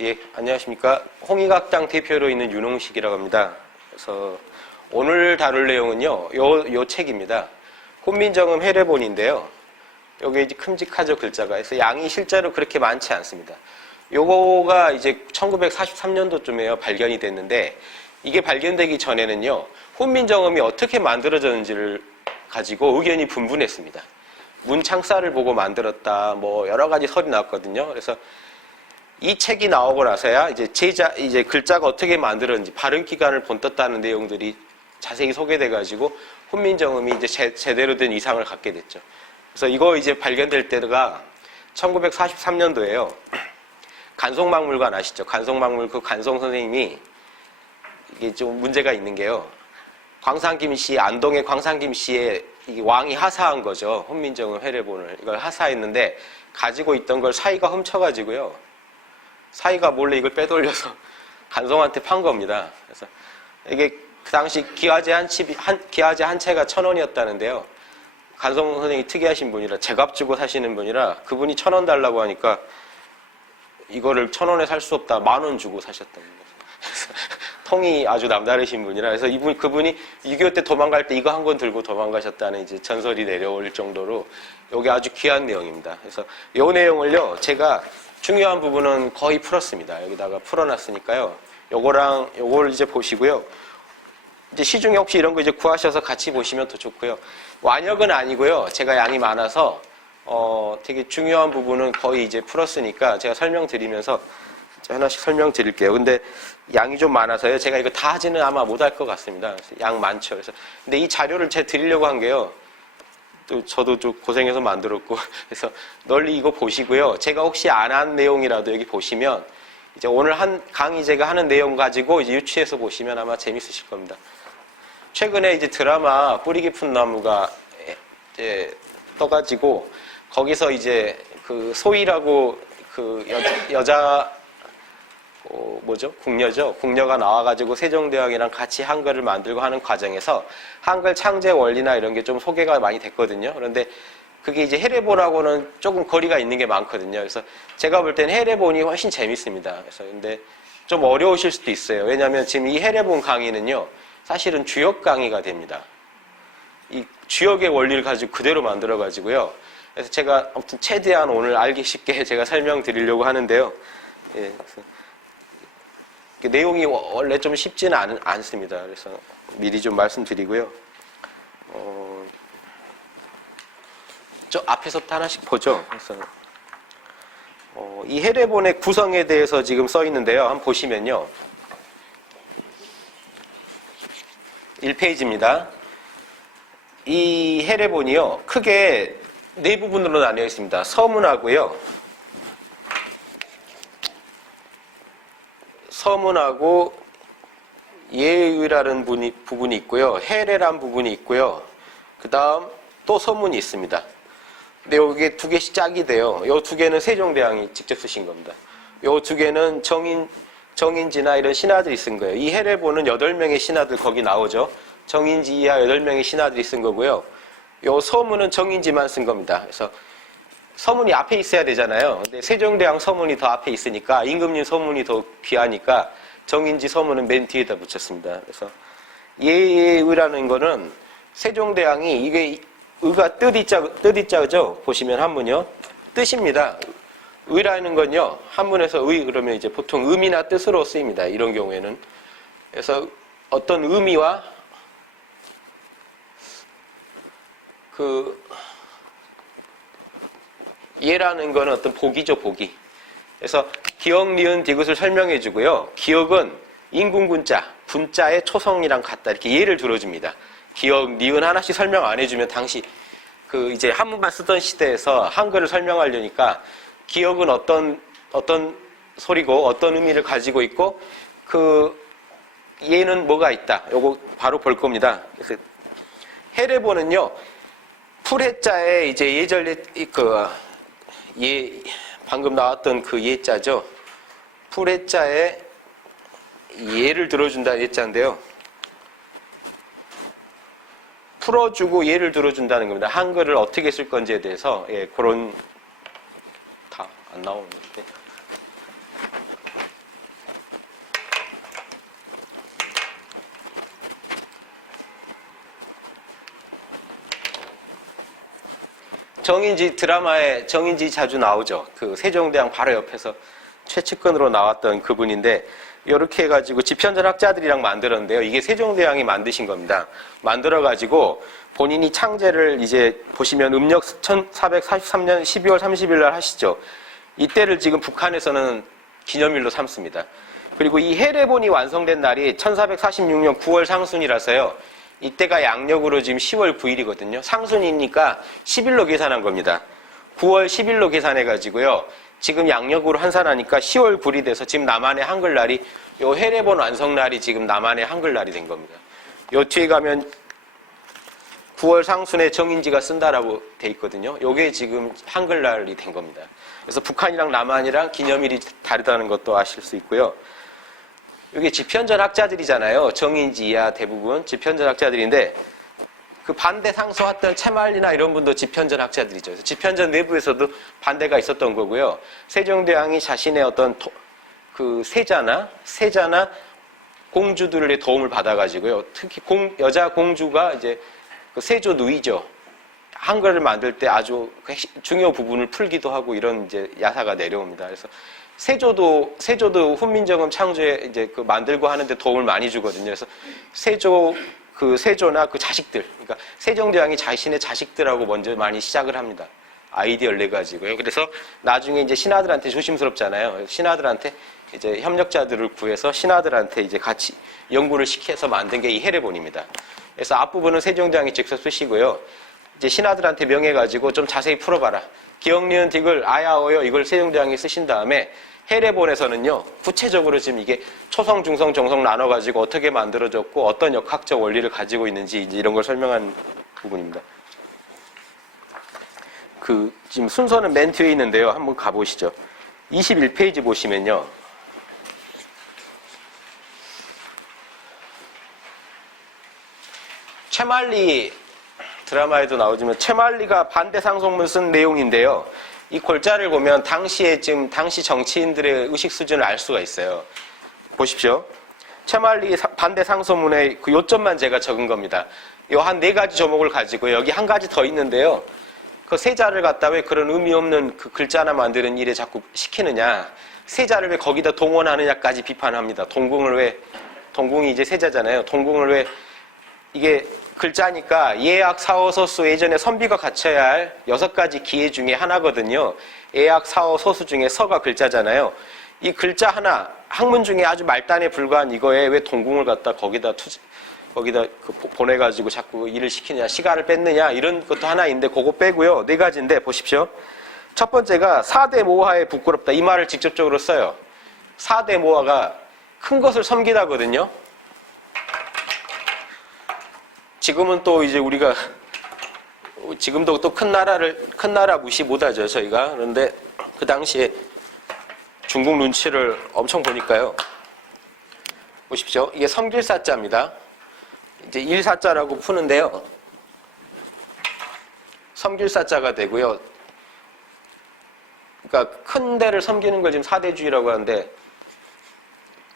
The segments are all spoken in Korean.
예, 안녕하십니까. 홍익학당 대표로 있는 윤홍식이라고 합니다. 그래서 오늘 다룰 내용은요, 요 책입니다. 훈민정음 해례본인데요. 요게 이제 큼직하죠, 글자가. 그래서 양이 실제로 그렇게 많지 않습니다. 요거가 이제 1943년도쯤에 발견이 됐는데, 이게 발견되기 전에는요, 훈민정음이 어떻게 만들어졌는지를 가지고 의견이 분분했습니다. 문창사를 보고 만들었다, 뭐 여러 가지 설이 나왔거든요. 그래서 이 책이 나오고 나서야 이제 글자가 어떻게 만들었는지 발음 기관을 본떴다는 내용들이 자세히 소개돼가지고 훈민정음이 이제 제대로 된 이상을 갖게 됐죠. 그래서 이거 이제 발견될 때가 1943년도에요. 간송박물관 아시죠? 간송박물 그 간송 선생님이 이게 좀 문제가 있는 게요. 광산김 씨, 안동의 광산김 씨의 왕이 하사한 거죠. 훈민정음 해례본을. 이걸 하사했는데 가지고 있던 걸 사이가 훔쳐가지고요. 사이가 몰래 이걸 빼돌려서 간송한테 판 겁니다. 그래서 이게 그 당시 기와제 한 채가 1,000원이었다는데요. 간송 선생님이 특이하신 분이라 제값 주고 사시는 분이라 그분이 1,000원 달라고 하니까 이거를 1,000원에 살 수 없다. 10,000원 주고 사셨다는 거예요. 통이 아주 남다르신 분이라 그래서 그분이 6.25 때 도망갈 때 이거 한 권 들고 도망가셨다는 이제 전설이 내려올 정도로 이게 아주 귀한 내용입니다. 그래서 이 내용을요, 제가 중요한 부분은 거의 풀었습니다. 여기다가 풀어놨으니까요. 요걸 이제 보시고요. 이제 시중에 혹시 이런 거 이제 구하셔서 같이 보시면 더 좋고요. 완역은 아니고요. 제가 양이 많아서 되게 중요한 부분은 거의 이제 풀었으니까 제가 설명드리면서 하나씩 설명드릴게요. 근데 양이 좀 많아서요. 제가 이거 다 하지는 아마 못할 것 같습니다. 양 많죠. 그래서 근데 이 자료를 제가 드리려고 한 게요. 또 저도 좀 고생해서 만들었고 그래서 널리 이거 보시고요. 제가 혹시 안 한 내용이라도 여기 보시면 이제 오늘 강의 제가 하는 내용 가지고 이제 유추해서 보시면 아마 재밌으실 겁니다. 최근에 이제 드라마 뿌리 깊은 나무가 이제 떠가지고 거기서 이제 그 소희라고 그 여자 궁녀죠. 궁녀가 나와가지고 세종대왕이랑 같이 한글을 만들고 하는 과정에서 한글 창제 원리나 이런 게 좀 소개가 많이 됐거든요. 그런데 그게 이제 해례본하고는 조금 거리가 있는 게 많거든요. 그래서 제가 볼 때는 해례본이 훨씬 재밌습니다. 그래서 근데 좀 어려우실 수도 있어요. 왜냐하면 지금 이 해례본 강의는요, 사실은 주역 강의가 됩니다. 이 주역의 원리를 가지고 그대로 만들어가지고요. 그래서 제가 아무튼 최대한 오늘 알기 쉽게 제가 설명드리려고 하는데요. 예, 내용이 원래 좀 쉽지는 않습니다. 그래서 미리 좀 말씀드리고요. 저 앞에서부터 하나씩 보죠. 그래서 이 해례본의 구성에 대해서 지금 써 있는데요. 한번 보시면요. 1페이지입니다. 이 해례본이요, 크게 네 부분으로 나뉘어 있습니다. 서문하고요. 서문하고 예의라는 부분이 있고요. 해례란 부분이 있고요. 그 다음 또 서문이 있습니다. 근데 여기 두 개씩 짝이 돼요. 이 두 개는 세종대왕이 직접 쓰신 겁니다. 이 두 개는 정인지나 이런 신하들이 쓴 거예요. 이 해례본은 8명의 신하들 거기 나오죠. 정인지 이하 8명의 신하들이 쓴 거고요. 이 서문은 정인지만 쓴 겁니다. 그래서 서문이 앞에 있어야 되잖아요. 근데 세종대왕 서문이 더 앞에 있으니까 임금님 서문이 더 귀하니까 정인지 서문은 맨 뒤에다 붙였습니다. 그래서 예의라는 거는 세종대왕이 이게 의가 뜻이자죠. 보시면 한문이요. 뜻입니다. 의라는 건요, 한문에서 의 그러면 이제 보통 의미나 뜻으로 쓰입니다. 이런 경우에는. 그래서 어떤 의미와 예라는 건 어떤 복이죠, 복이. 그래서 기역, 니은, 디귿을 설명해 주고요. 기역은 인군군자, 군자의 초성이랑 같다. 이렇게 예를 들어줍니다. 기역, 니은 하나씩 설명 안 해주면 당시 이제 한문만 쓰던 시대에서 한글을 설명하려니까 기역은 어떤 소리고 어떤 의미를 가지고 있고 예는 뭐가 있다. 요거 바로 볼 겁니다. 그래서 해례본은요, 풀해자에 이제 예절 방금 나왔던 그 예자죠. 풀해자에 예를 들어준다 예자인데요. 풀어주고 예를 들어준다는 겁니다. 한글을 어떻게 쓸 건지에 대해서 그런 다 안 나오는데. 정인지 드라마에 정인지 자주 나오죠. 그 세종대왕 바로 옆에서 최측근으로 나왔던 그분인데 이렇게 해가지고 집현전학자들이랑 만들었는데요. 이게 세종대왕이 만드신 겁니다. 만들어가지고 본인이 창제를 이제 보시면 음력 1443년 12월 30일 날 하시죠. 이때를 지금 북한에서는 기념일로 삼습니다. 그리고 이 해례본이 완성된 날이 1446년 9월 상순이라서요. 이때가 양력으로 지금 10월 9일이거든요. 상순이니까 10일로 계산한 겁니다. 9월 10일로 계산해가지고요. 지금 양력으로 환산하니까 10월 9일이 돼서 지금 남한의 한글날이 요 해례본 완성날이 지금 남한의 한글날이 된 겁니다. 요 뒤에 가면 9월 상순에 정인지가 쓴다라고 돼 있거든요. 요게 지금 한글날이 된 겁니다. 그래서 북한이랑 남한이랑 기념일이 다르다는 것도 아실 수 있고요. 이게 집현전 학자들이잖아요. 정인지 이하 대부분 집현전 학자들인데 그 반대 상소했던 채말리나 이런 분도 집현전 학자들이죠. 그래서 집현전 내부에서도 반대가 있었던 거고요. 세종대왕이 자신의 어떤 그 세자나 공주들의 도움을 받아가지고요. 특히 여자 공주가 이제 그 세조 누이죠. 한글을 만들 때 아주 중요 부분을 풀기도 하고 이런 이제 야사가 내려옵니다. 그래서 세조도 훈민정음 창조에 이제 그 만들고 하는데 도움을 많이 주거든요. 그래서 세조나 그 자식들, 그러니까 세종대왕이 자신의 자식들하고 먼저 많이 시작을 합니다. 아이디어를 내 가지고요. 그래서 나중에 이제 신하들한테 조심스럽잖아요. 신하들한테 이제 협력자들을 구해서 신하들한테 이제 같이 연구를 시켜서 만든 게 이 해례본입니다. 그래서 앞부분은 세종대왕이 직접 쓰시고요. 이제 신하들한테 명해가지고 좀 자세히 풀어봐라. 기역, 니은, 딕을 아야어요 이걸 세종대왕이 쓰신 다음에 해례본에서는요, 구체적으로 지금 이게 초성, 중성, 정성 나눠가지고 어떻게 만들어졌고 어떤 역학적 원리를 가지고 있는지 이제 이런 걸 설명한 부분입니다. 지금 순서는 맨 뒤에 있는데요. 한번 가보시죠. 21페이지 보시면요. 채말리 드라마에도 나오지만 채말리가 반대 상속문 쓴 내용인데요. 이 골자를 보면 당시 정치인들의 의식 수준을 알 수가 있어요. 보십시오. 채말리 반대 상소문의 그 요점만 제가 적은 겁니다. 요 한 4가지 조목을 가지고 여기 한 가지 더 있는데요. 그 세자를 갖다 왜 그런 의미 없는 그 글자 하나 만드는 일에 자꾸 시키느냐. 세자를 왜 거기다 동원하느냐까지 비판합니다. 동궁이 이제 세자잖아요. 동궁을 왜 이게 글자니까 예약, 사어, 소수 예전에 선비가 갖춰야 할 6가지 기회 중에 하나거든요. 예약, 사어, 소수 중에 서가 글자잖아요. 이 글자 하나, 학문 중에 아주 말단에 불과한 이거에 왜 동궁을 갖다 거기다 보내가지고 자꾸 일을 시키느냐, 시간을 뺏느냐, 이런 것도 하나 있는데 그거 빼고요. 4가지인데 보십시오. 첫 번째가 사대 모하에 부끄럽다. 이 말을 직접적으로 써요. 사대 모하가 큰 것을 섬기다거든요. 지금은 또 이제 우리가 지금도 또 큰 나라 무시 못하죠, 저희가. 그런데 그 당시에 중국 눈치를 엄청 보니까요. 보십시오. 이게 섬길사자입니다. 이제 일사자라고 푸는데요. 섬길사자가 되고요. 그러니까 큰 데를 섬기는 걸 지금 사대주의라고 하는데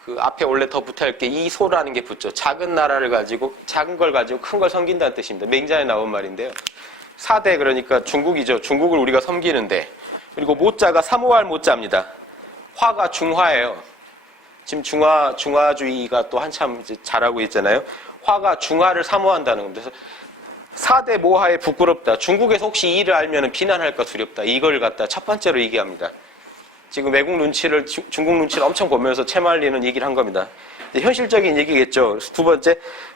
그 앞에 원래 더 붙어야 할 게 이소라는 게 붙죠. 작은 걸 가지고 큰 걸 섬긴다는 뜻입니다. 맹자에 나온 말인데요. 사대 그러니까 중국이죠. 중국을 우리가 섬기는데. 그리고 모자가 사모할 모자입니다. 화가 중화예요. 지금 중화주의가 또 한참 이제 잘하고 있잖아요. 화가 중화를 사모한다는 겁니다. 그래서 사대 모하에 부끄럽다. 중국에서 혹시 이 일을 알면 비난할까 두렵다. 이걸 갖다 첫 번째로 얘기합니다. 지금 외국 눈치를, 중국 눈치를 엄청 보면서 채말리는 얘기를 한 겁니다. 현실적인 얘기겠죠. 두 번째,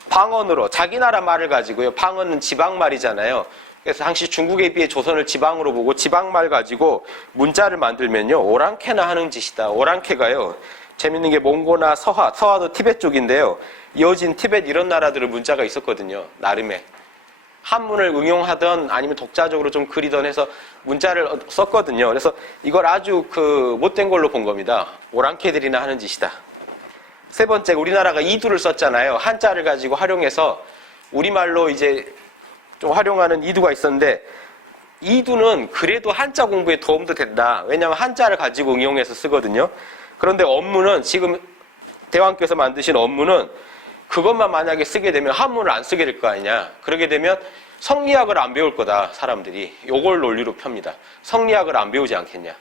방언으로. 자기 나라 말을 가지고요. 방언은 지방말이잖아요. 그래서 당시 중국에 비해 조선을 지방으로 보고 지방말 가지고 문자를 만들면요. 오랑캐나 하는 짓이다. 오랑캐가요. 재밌는 게 몽고나 서하도 티베트 쪽인데요. 이어진 티베트 이런 나라들은 문자가 있었거든요. 나름의. 한문을 응용하던 아니면 독자적으로 좀 그리던 해서 문자를 썼거든요. 그래서 이걸 아주 못된 걸로 본 겁니다. 오랑캐들이나 하는 짓이다. 세 번째, 우리나라가 이두를 썼잖아요. 한자를 가지고 활용해서 우리말로 이제 좀 활용하는 이두가 있었는데 이두는 그래도 한자 공부에 도움도 된다. 왜냐하면 한자를 가지고 응용해서 쓰거든요. 그런데 업무는 지금 대왕께서 만드신 업무는 그것만 만약에 쓰게 되면 한문을 안 쓰게 될 거 아니냐. 그러게 되면 성리학을 안 배울 거다, 사람들이. 요걸 논리로 펴니다. 성리학을 안 배우지 않겠냐.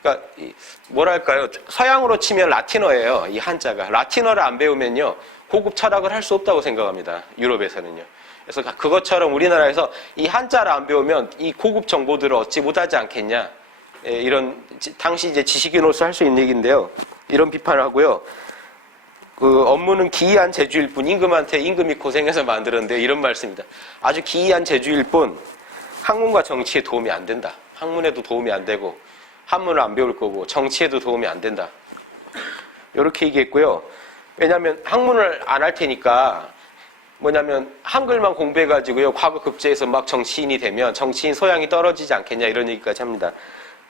그러니까 뭐랄까요. 서양으로 치면 라틴어예요. 이 한자가. 라틴어를 안 배우면요. 고급 철학을 할 수 없다고 생각합니다. 유럽에서는요. 그래서 그것처럼 우리나라에서 이 한자를 안 배우면 이 고급 정보들을 얻지 못하지 않겠냐. 이런 당시 이제 지식인으로서 할 수 있는 얘기인데요. 이런 비판을 하고요. 그 업무는 기이한 재주일 뿐 임금한테 임금이 고생해서 만들었는데 이런 말씀입니다. 아주 기이한 재주일 뿐 학문과 정치에 도움이 안 된다. 학문에도 도움이 안 되고 한문을 안 배울 거고 정치에도 도움이 안 된다. 이렇게 얘기했고요. 왜냐하면 학문을 안 할 테니까 뭐냐면 한글만 공부해가지고요. 과거 급제에서 막 정치인이 되면 정치인 소양이 떨어지지 않겠냐 이런 얘기까지 합니다.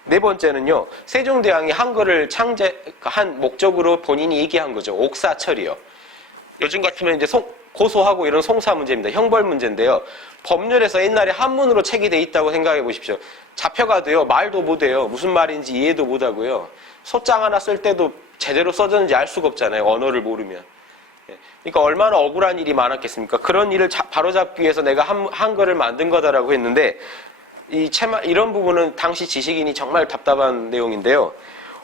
네 번째는요. 세종대왕이 한글을 창제한 목적으로 본인이 얘기한 거죠. 옥사철이요. 요즘 같으면 이제 고소하고 이런 송사 문제입니다. 형벌 문제인데요. 법률에서 옛날에 한문으로 책이 돼 있다고 생각해 보십시오. 잡혀가도요. 말도 못해요. 무슨 말인지 이해도 못하고요. 소장 하나 쓸 때도 제대로 써졌는지 알 수가 없잖아요. 언어를 모르면. 그러니까 얼마나 억울한 일이 많았겠습니까? 그런 일을 바로잡기 위해서 내가 한글을 만든 거다라고 했는데 이런 부분은 당시 지식인이 정말 답답한 내용인데요.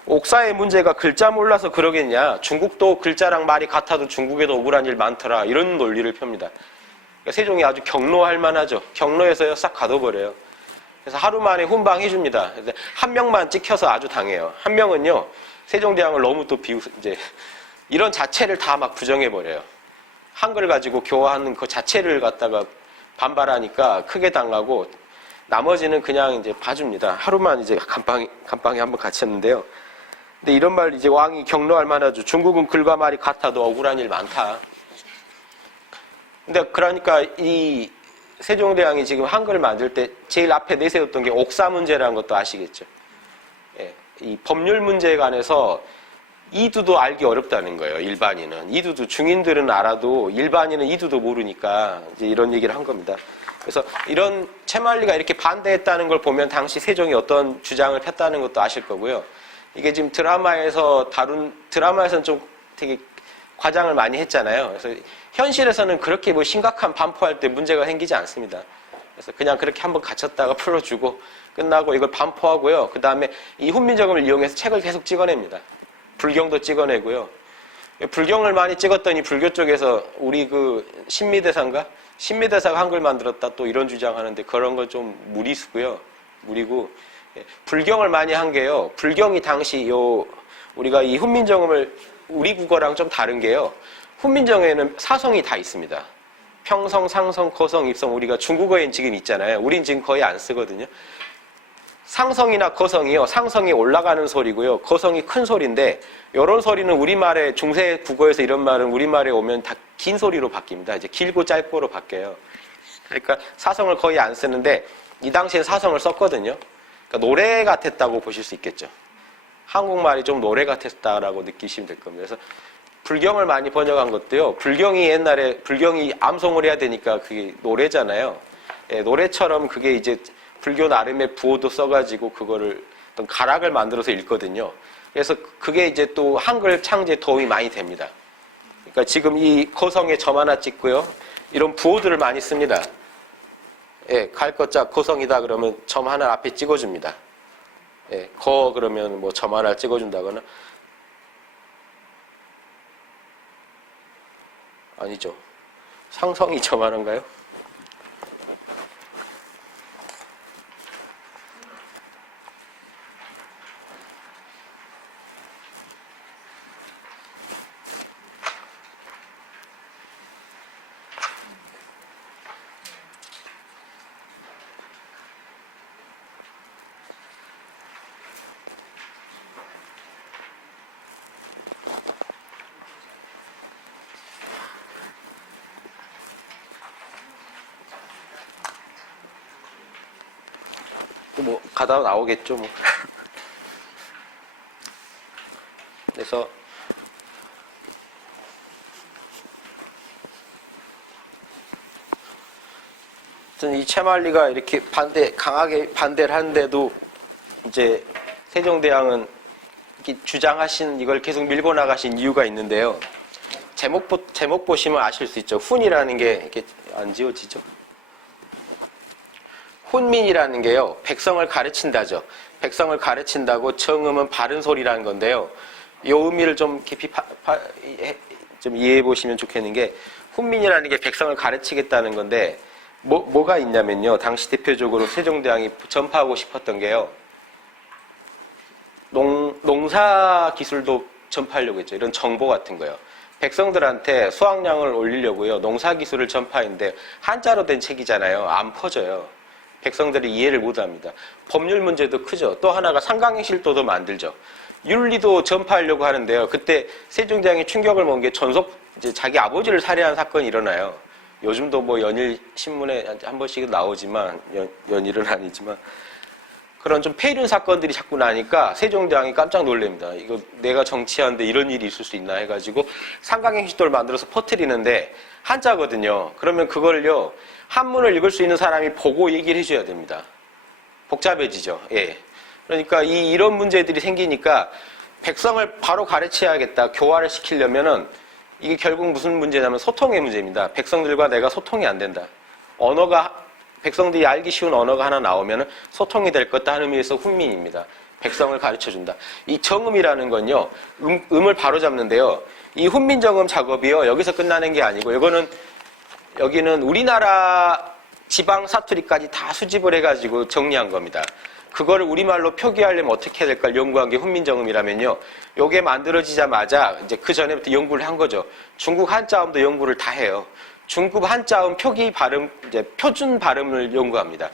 옥사의 문제가 글자 몰라서 그러겠냐. 중국도 글자랑 말이 같아도 중국에도 억울한 일 많더라. 이런 논리를 펴니다. 그러니까 세종이 아주 경로할 만하죠. 경로에서요 싹 가둬버려요. 그래서 하루 만에 훈방해 줍니다. 한 명만 찍혀서 아주 당해요. 한 명은요 세종대왕을 너무 또 이제 이런 자체를 다 막 부정해 버려요. 한글 가지고 교화하는 그 자체를 갖다가 반발하니까 크게 당하고 나머지는 그냥 이제 봐줍니다. 하루만 이제 감방에 한번 갇혔는데요. 근데 이런 말 이제 왕이 경로할 만하죠. 중국은 글과 말이 같아도 억울한 일 많다. 근데 그러니까 이 세종대왕이 지금 한글을 만들 때 제일 앞에 내세웠던 게 옥사 문제라는 것도 아시겠죠. 예, 이 법률 문제에 관해서 이두도 알기 어렵다는 거예요. 일반인은. 이두도 중인들은 알아도 일반인은 이두도 모르니까 이제 이런 얘기를 한 겁니다. 그래서 이런 채말리가 이렇게 반대했다는 걸 보면 당시 세종이 어떤 주장을 폈다는 것도 아실 거고요. 이게 지금 드라마에서는 좀 되게 과장을 많이 했잖아요. 그래서 현실에서는 그렇게 뭐 심각한 반포할 때 문제가 생기지 않습니다. 그래서 그냥 그렇게 한번 갇혔다가 풀어주고 끝나고 이걸 반포하고요. 그 다음에 이 훈민정음을 이용해서 책을 계속 찍어냅니다. 불경도 찍어내고요. 불경을 많이 찍었더니 불교 쪽에서 우리 그 신미대사가 한글 만들었다 또 이런 주장하는데 그런 건 좀 무리수고요. 무리고 불경을 많이 한 게요. 불경이 당시 우리가 이 훈민정음을 우리 국어랑 좀 다른 게요. 훈민정음에는 사성이 다 있습니다. 평성, 상성, 거성, 입성 우리가 중국어엔 지금 있잖아요. 우린 지금 거의 안 쓰거든요. 상성이나 거성이요. 상성이 올라가는 소리고요. 거성이 큰 소리인데 이런 소리는 우리말에 중세 국어에서 이런 말은 우리말에 오면 다 긴 소리로 바뀝니다. 이제 길고 짧고로 바뀌어요. 그러니까 사성을 거의 안 쓰는데 이 당시엔 사성을 썼거든요. 그러니까 노래 같았다고 보실 수 있겠죠. 한국말이 좀 노래 같았다라고 느끼시면 될 겁니다. 그래서 불경을 많이 번역한 것도요. 불경이 암송을 해야 되니까 그게 노래잖아요. 예, 노래처럼 그게 이제 불교 나름의 부호도 써가지고 그거를 어떤 가락을 만들어서 읽거든요. 그래서 그게 이제 또 한글 창제에 도움이 많이 됩니다. 그러니까 지금 이 거성에 점 하나 찍고요. 이런 부호들을 많이 씁니다. 예, 갈 것자 거성이다 그러면 점 하나 앞에 찍어줍니다. 예, 거 그러면 뭐 점 하나 찍어준다거나 아니죠. 상성이 점 하나인가요? 뭐 가다 나오겠죠 뭐. 그래서 하여튼 이 채말리가 이렇게 강하게 반대를 하는데도 이제 세종대왕은 이렇게 주장하신 이걸 계속 밀고 나가신 이유가 있는데요. 제목 보시면 아실 수 있죠. 훈이라는 게 이렇게 안 지워지죠. 훈민이라는 게요, 백성을 가르친다죠. 백성을 가르친다고 정음은 바른 소리라는 건데요. 이 의미를 좀 깊이 좀 이해해 보시면 좋겠는 게, 훈민이라는 게 백성을 가르치겠다는 건데, 뭐가 있냐면요. 당시 대표적으로 세종대왕이 전파하고 싶었던 게요, 농사 기술도 전파하려고 했죠. 이런 정보 같은 거요. 백성들한테 수확량을 올리려고요, 농사 기술을 전파했는데, 한자로 된 책이잖아요. 안 퍼져요. 백성들이 이해를 못합니다. 법률 문제도 크죠. 또 하나가 상강행실도도 만들죠. 윤리도 전파하려고 하는데요. 그때 세종대왕이 충격을 먹은 게 이제 자기 아버지를 살해한 사건이 일어나요. 요즘도 뭐 연일 신문에 한 번씩 나오지만, 연일은 아니지만, 그런 좀 폐륜 사건들이 자꾸 나니까 세종대왕이 깜짝 놀랍니다. 이거 내가 정치하는데 이런 일이 있을 수 있나 해가지고 상강행실도를 만들어서 퍼뜨리는데, 한자거든요. 그러면 그걸요, 한문을 읽을 수 있는 사람이 보고 얘기를 해줘야 됩니다. 복잡해지죠. 예. 그러니까 이런 문제들이 생기니까 백성을 바로 가르쳐야겠다, 교화를 시키려면은, 이게 결국 무슨 문제냐면 소통의 문제입니다. 백성들과 내가 소통이 안 된다. 백성들이 알기 쉬운 언어가 하나 나오면 소통이 될 것다 하는 의미에서 훈민입니다. 백성을 가르쳐준다. 이 정음이라는 건요, 음을 바로 잡는데요. 이 훈민정음 작업이요, 여기서 끝나는 게 아니고, 여기는 우리나라 지방 사투리까지 다 수집을 해가지고 정리한 겁니다. 그거를 우리말로 표기하려면 어떻게 해야 될까 연구한 게 훈민정음이라면요, 요게 만들어지자마자 이제 그 전에부터 연구를 한 거죠. 중국 한자음도 연구를 다 해요. 중국 한자음 표기 발음, 이제 표준 발음을 연구합니다.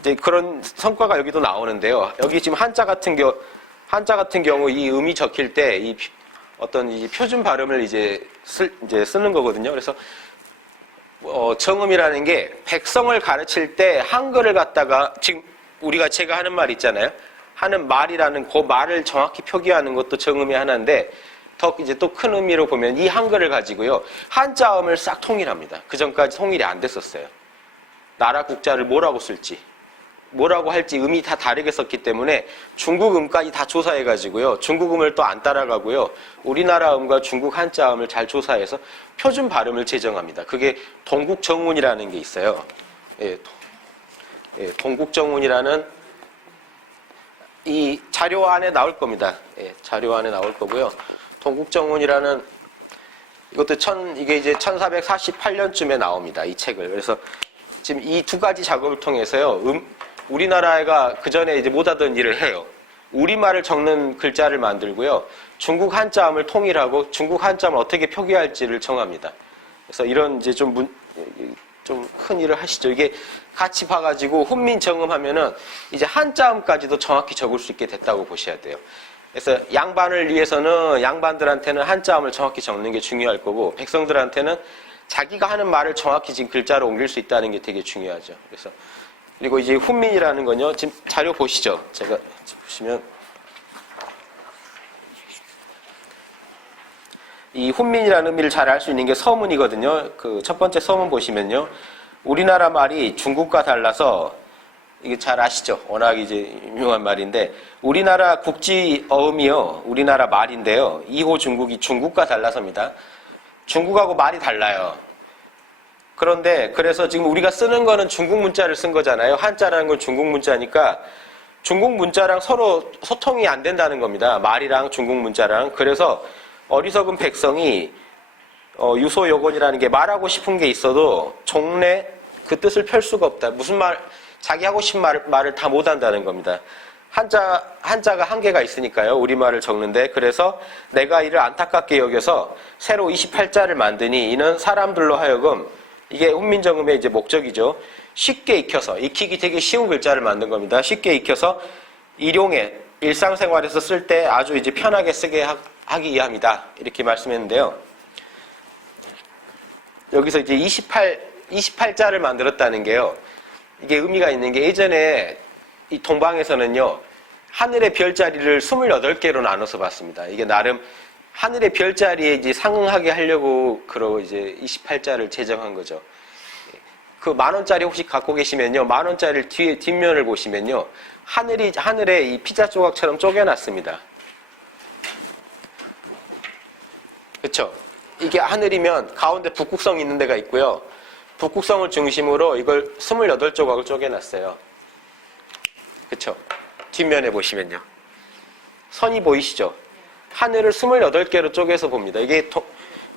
이제 그런 성과가 여기도 나오는데요. 여기 지금 한자 같은 경우 이 음이 적힐 때 이 어떤 이 표준 발음을 이제 쓰는 거거든요. 그래서 정음이라는 게 백성을 가르칠 때 한글을 갖다가, 지금 제가 하는 말 있잖아요. 하는 말이라는 그 말을 정확히 표기하는 것도 정음이 하나인데, 이제 또 큰 의미로 보면 이 한글을 가지고요, 한자음을 싹 통일합니다. 그 전까지 통일이 안 됐었어요. 나라 국자를 뭐라고 쓸지, 뭐라고 할지 음이 다 다르게 썼기 때문에 중국 음까지 다 조사해가지고요, 중국 음을 또 안 따라가고요, 우리나라 음과 중국 한자음을 잘 조사해서 표준 발음을 제정합니다. 그게 동국정운이라는 게 있어요. 예, 동국정운이라는 이 자료 안에 나올 겁니다. 예, 자료 안에 나올 거고요. 동국정운이라는 이것도 이게 이제 1448년쯤에 나옵니다. 이 책을. 그래서 지금 이 두 가지 작업을 통해서요, 우리나라가 그 전에 이제 못하던 일을 해요. 우리말을 적는 글자를 만들고요, 중국 한자음을 통일하고 중국 한자음을 어떻게 표기할지를 정합니다. 그래서 이런 이제 좀 큰 일을 하시죠. 이게 같이 봐가지고 훈민정음하면은 이제 한자음까지도 정확히 적을 수 있게 됐다고 보셔야 돼요. 그래서 양반을 위해서는 양반들한테는 한자음을 정확히 적는 게 중요할 거고, 백성들한테는 자기가 하는 말을 정확히 지금 글자로 옮길 수 있다는 게 되게 중요하죠. 그리고 이제 훈민이라는 건요, 지금 자료 보시죠. 제가 보시면 이 훈민이라는 의미를 잘 알 수 있는 게 서문이거든요. 그 첫 번째 서문 보시면요, 우리나라 말이 중국과 달라서, 이게 잘 아시죠? 워낙 이제 유명한 말인데, 우리나라 국지 어음이요, 우리나라 말인데요, 2호 중국이 중국과 달라서입니다. 중국하고 말이 달라요. 그래서 지금 우리가 쓰는 거는 중국 문자를 쓴 거잖아요. 한자라는 건 중국 문자니까 중국 문자랑 서로 소통이 안 된다는 겁니다. 말이랑 중국 문자랑. 그래서 어리석은 백성이 유소요건이라는 게, 말하고 싶은 게 있어도 종래 그 뜻을 펼 수가 없다. 무슨 자기 하고 싶은 말을 다 못한다는 겁니다. 한자가 한계가 있으니까요, 우리말을 적는데. 그래서 내가 이를 안타깝게 여겨서 새로 28자를 만드니, 이는 사람들로 하여금, 이게 훈민정음의 이제 목적이죠, 쉽게 익히기 되게 쉬운 글자를 만든 겁니다. 쉽게 익혀서 일용에, 일상생활에서 쓸 때 아주 이제 편하게 쓰게 하기 위함이다, 이렇게 말씀했는데요. 여기서 이제 28자를 만들었다는 게요, 이게 의미가 있는 게, 예전에 이 동방에서는요, 하늘의 별자리를 28개로 나눠서 봤습니다. 이게 나름 하늘의 별자리에 이제 상응하게 하려고 이제 28자를 제정한 거죠. 그 10,000원짜리 혹시 갖고 계시면요. 10,000원짜리 뒷면을 보시면요. 하늘에 이 피자 조각처럼 쪼개놨습니다. 그쵸? 이게 하늘이면 가운데 북극성 있는 데가 있고요. 북극성을 중심으로 이걸 28조각을 쪼개놨어요. 그쵸? 뒷면에 보시면요. 선이 보이시죠? 하늘을 28개로 쪼개서 봅니다. 이게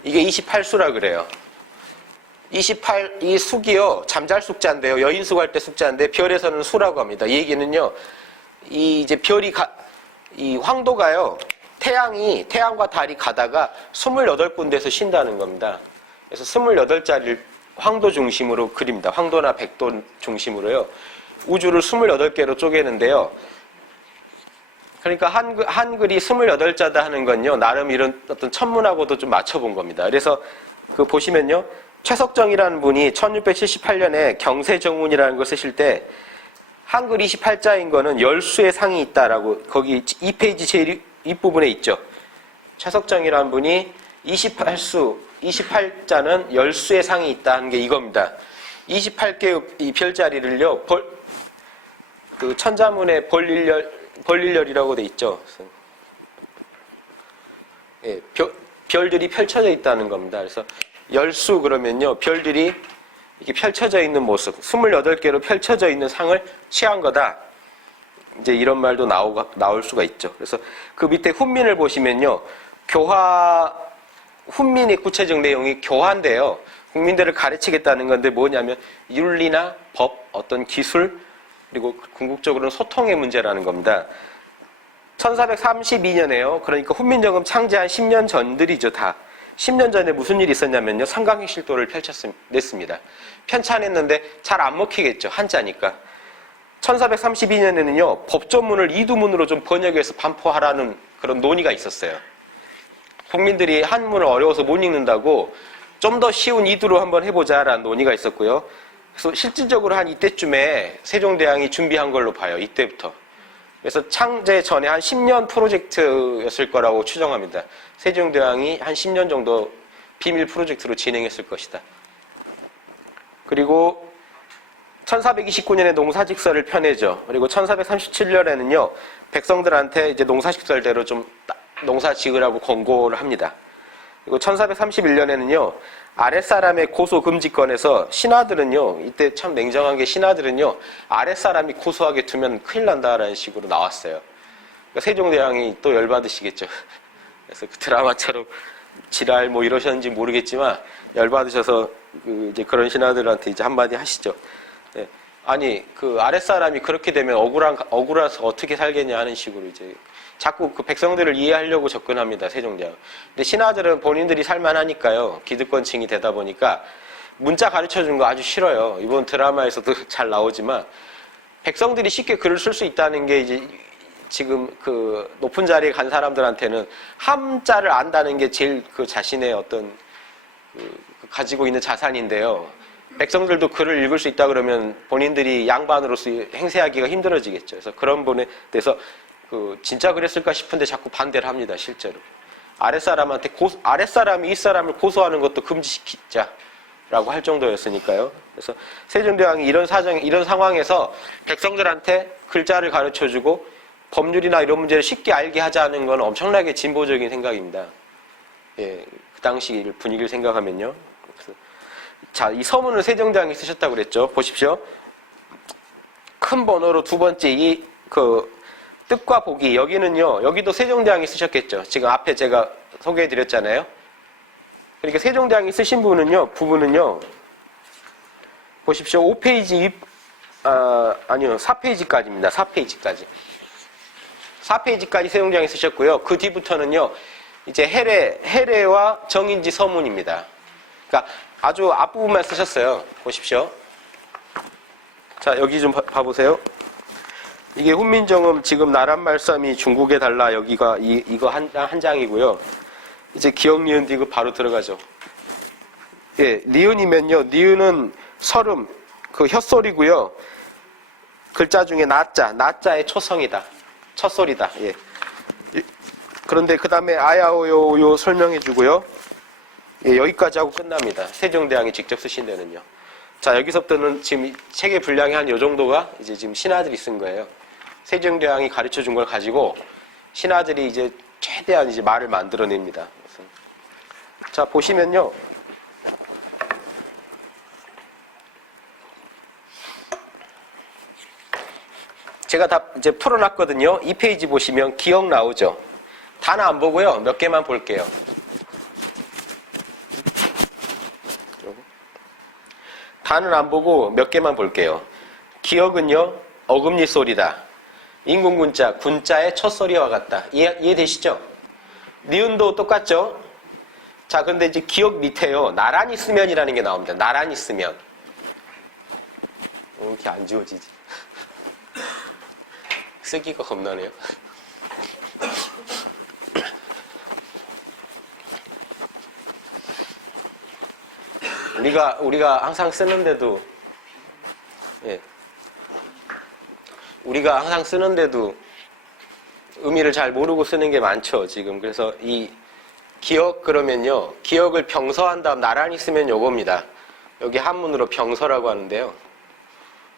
28수라 그래요. 28, 이 숙이요, 잠잘 숙자인데요. 여인숙 할 때 숙자인데, 별에서는 수라고 합니다. 이 얘기는요, 이제 이 황도가요, 태양과 달이 가다가 28군데에서 쉰다는 겁니다. 그래서 28자리를 황도 중심으로 그립니다. 황도나 백도 중심으로요. 우주를 28개로 쪼개는데요. 그러니까 한글이 28자다 하는 건요, 나름 이런 어떤 천문하고도 좀 맞춰본 겁니다. 그래서 보시면요, 최석정이라는 분이 1678년에 경세정운이라는 걸 쓰실 때 한글 28자인 거는 열수의 상이 있다라고 거기 2페이지 제일 윗부분에 있죠. 최석정이라는 분이 28자는 열수의 상이 있다 하는 게 이겁니다. 28개의 이 별자리를요, 그 천자문에 벌릴열이라고 돼 있죠. 예, 별들이 펼쳐져 있다는 겁니다. 그래서 열수 그러면요, 별들이 이렇게 펼쳐져 있는 모습, 28개로 펼쳐져 있는 상을 취한 거다. 이제 이런 말도 나올 수가 있죠. 그래서 그 밑에 훈민을 보시면요, 훈민의 구체적 내용이 교화인데요. 국민들을 가르치겠다는 건데 뭐냐면 윤리나 법, 어떤 기술, 그리고 궁극적으로는 소통의 문제라는 겁니다. 1432년에요. 그러니까 훈민정음 창제 한 10년 전들이죠, 다. 10년 전에 무슨 일이 있었냐면요. 삼강행실도를 냈습니다. 편찬했는데 잘 안 먹히겠죠. 한자니까. 1432년에는요. 법조문을 이두문으로 좀 번역해서 반포하라는 그런 논의가 있었어요. 국민들이 한문을 어려워서 못 읽는다고 좀 더 쉬운 이두로 한번 해보자라는 논의가 있었고요. 그래서 실질적으로 한 이때쯤에 세종대왕이 준비한 걸로 봐요. 이때부터. 그래서 창제 전에 한 10년 프로젝트였을 거라고 추정합니다. 세종대왕이 한 10년 정도 비밀 프로젝트로 진행했을 것이다. 그리고 1429년에 농사직서를 펴내죠. 그리고 1437년에는요, 백성들한테 이제 농사직설대로 좀 농사 지으라고 권고를 합니다. 그리고 1431년에는요, 아랫사람의 고소금지권에서 신하들은요, 이때 참 냉정한 게 신하들은요, 아랫사람이 고소하게 두면 큰일 난다라는 식으로 나왔어요. 그러니까 세종대왕이 또 열받으시겠죠. 그래서 그 드라마처럼 지랄 뭐 이러셨는지 모르겠지만, 열받으셔서 이제 그런 신하들한테 이제 한마디 하시죠. 네. 아니, 그 아랫사람이 그렇게 되면 억울해서 어떻게 살겠냐 하는 식으로 이제 자꾸 그 백성들을 이해하려고 접근합니다, 세종대왕. 근데 신하들은 본인들이 살만하니까요, 기득권층이 되다 보니까 문자 가르쳐 준 거 아주 싫어요. 이번 드라마에서도 잘 나오지만 백성들이 쉽게 글을 쓸 수 있다는 게 이제 지금 그 높은 자리에 간 사람들한테는 함자를 안다는 게 제일 그 자신의 어떤 가지고 있는 자산인데요. 백성들도 글을 읽을 수 있다 그러면 본인들이 양반으로서 행세하기가 힘들어지겠죠. 그래서 그런 분에 대해서 진짜 그랬을까 싶은데 자꾸 반대를 합니다, 실제로. 아랫사람한테 아랫사람이 윗사람을 고소하는 것도 금지시키자라고 할 정도였으니까요. 그래서 세종대왕이 이런 상황에서 백성들한테 글자를 가르쳐주고 법률이나 이런 문제를 쉽게 알게 하자는 건 엄청나게 진보적인 생각입니다. 예, 그 당시 분위기를 생각하면요. 자, 이 서문을 세종대왕이 쓰셨다고 그랬죠. 보십시오. 큰 번호로 두 번째 뜻과 보기, 여기는요, 여기도 세종대왕이 쓰셨겠죠. 지금 앞에 제가 소개해드렸잖아요. 그러니까 세종대왕이 쓰신 부분은요, 보십시오. 5페이지, 아니요, 4페이지까지입니다. 4페이지까지. 4페이지까지 세종대왕이 쓰셨고요. 그 뒤부터는요, 이제 해례와 정인지 서문입니다. 그러니까 아주 앞부분만 쓰셨어요. 보십시오. 자, 여기 좀 봐보세요. 이게 훈민정음 지금 나란말씀이 중국에 달라 여기가 이거 한 장이고요. 이제 기역 니은 디귿 바로 들어가죠. 예, 니은이면요. 니은은 설음 그 혓소리고요. 글자 중에 나자의 초성이다. 첫소리다. 예. 그런데 그 다음에 아야오요 설명해 주고요. 예, 여기까지 하고 끝납니다. 세종대왕이 직접 쓰신 데는요. 자, 여기서부터는 지금 이 책의 분량이 한 요 정도가 이제 지금 신하들이 쓴 거예요. 세종대왕이 가르쳐 준 걸 가지고 신하들이 이제 최대한 이제 말을 만들어냅니다. 자, 보시면요. 제가 다 이제 풀어놨거든요. 이 페이지 보시면 기억 나오죠? 다는 안 보고요. 몇 개만 볼게요. 다는 안 보고 몇 개만 볼게요. 기억은요, 어금니 소리다. 인공군자, 군자의 첫 소리와 같다. 이해되시죠? 니은도 똑같죠? 자, 근데 이제 기억 밑에요. 나란히 쓰면이라는 게 나옵니다. 나란히 쓰면. 이렇게 안 지워지지. 쓰기가 겁나네요. 우리가 항상 쓰는데도, 예. 우리가 항상 쓰는데도 의미를 잘 모르고 쓰는 게 많죠, 지금. 그래서 이 기억 그러면요, 기억을 병서한 다음 나란히 쓰면 요겁니다. 여기 한문으로 병서라고 하는데요.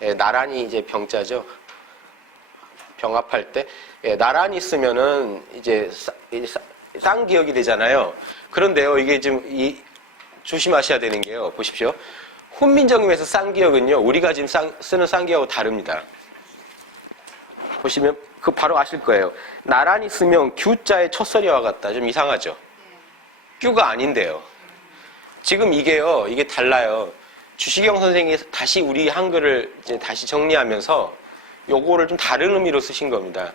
예, 나란히 이제 병자죠. 병합할 때. 예, 나란히 쓰면은 이제 쌍기억이 되잖아요. 그런데요, 이게 지금 조심하셔야 되는 게요. 보십시오. 훈민정음에서 쌍기역은요, 우리가 지금 쓰는 쌍기역하고 다릅니다. 보시면 그 바로 아실 거예요. 나란히 쓰면 규자의 첫소리와 같다. 좀 이상하죠? 규가 아닌데요. 지금 이게 달라요. 주시경 선생이 다시 우리 한글을 이제 다시 정리하면서 요거를 좀 다른 의미로 쓰신 겁니다.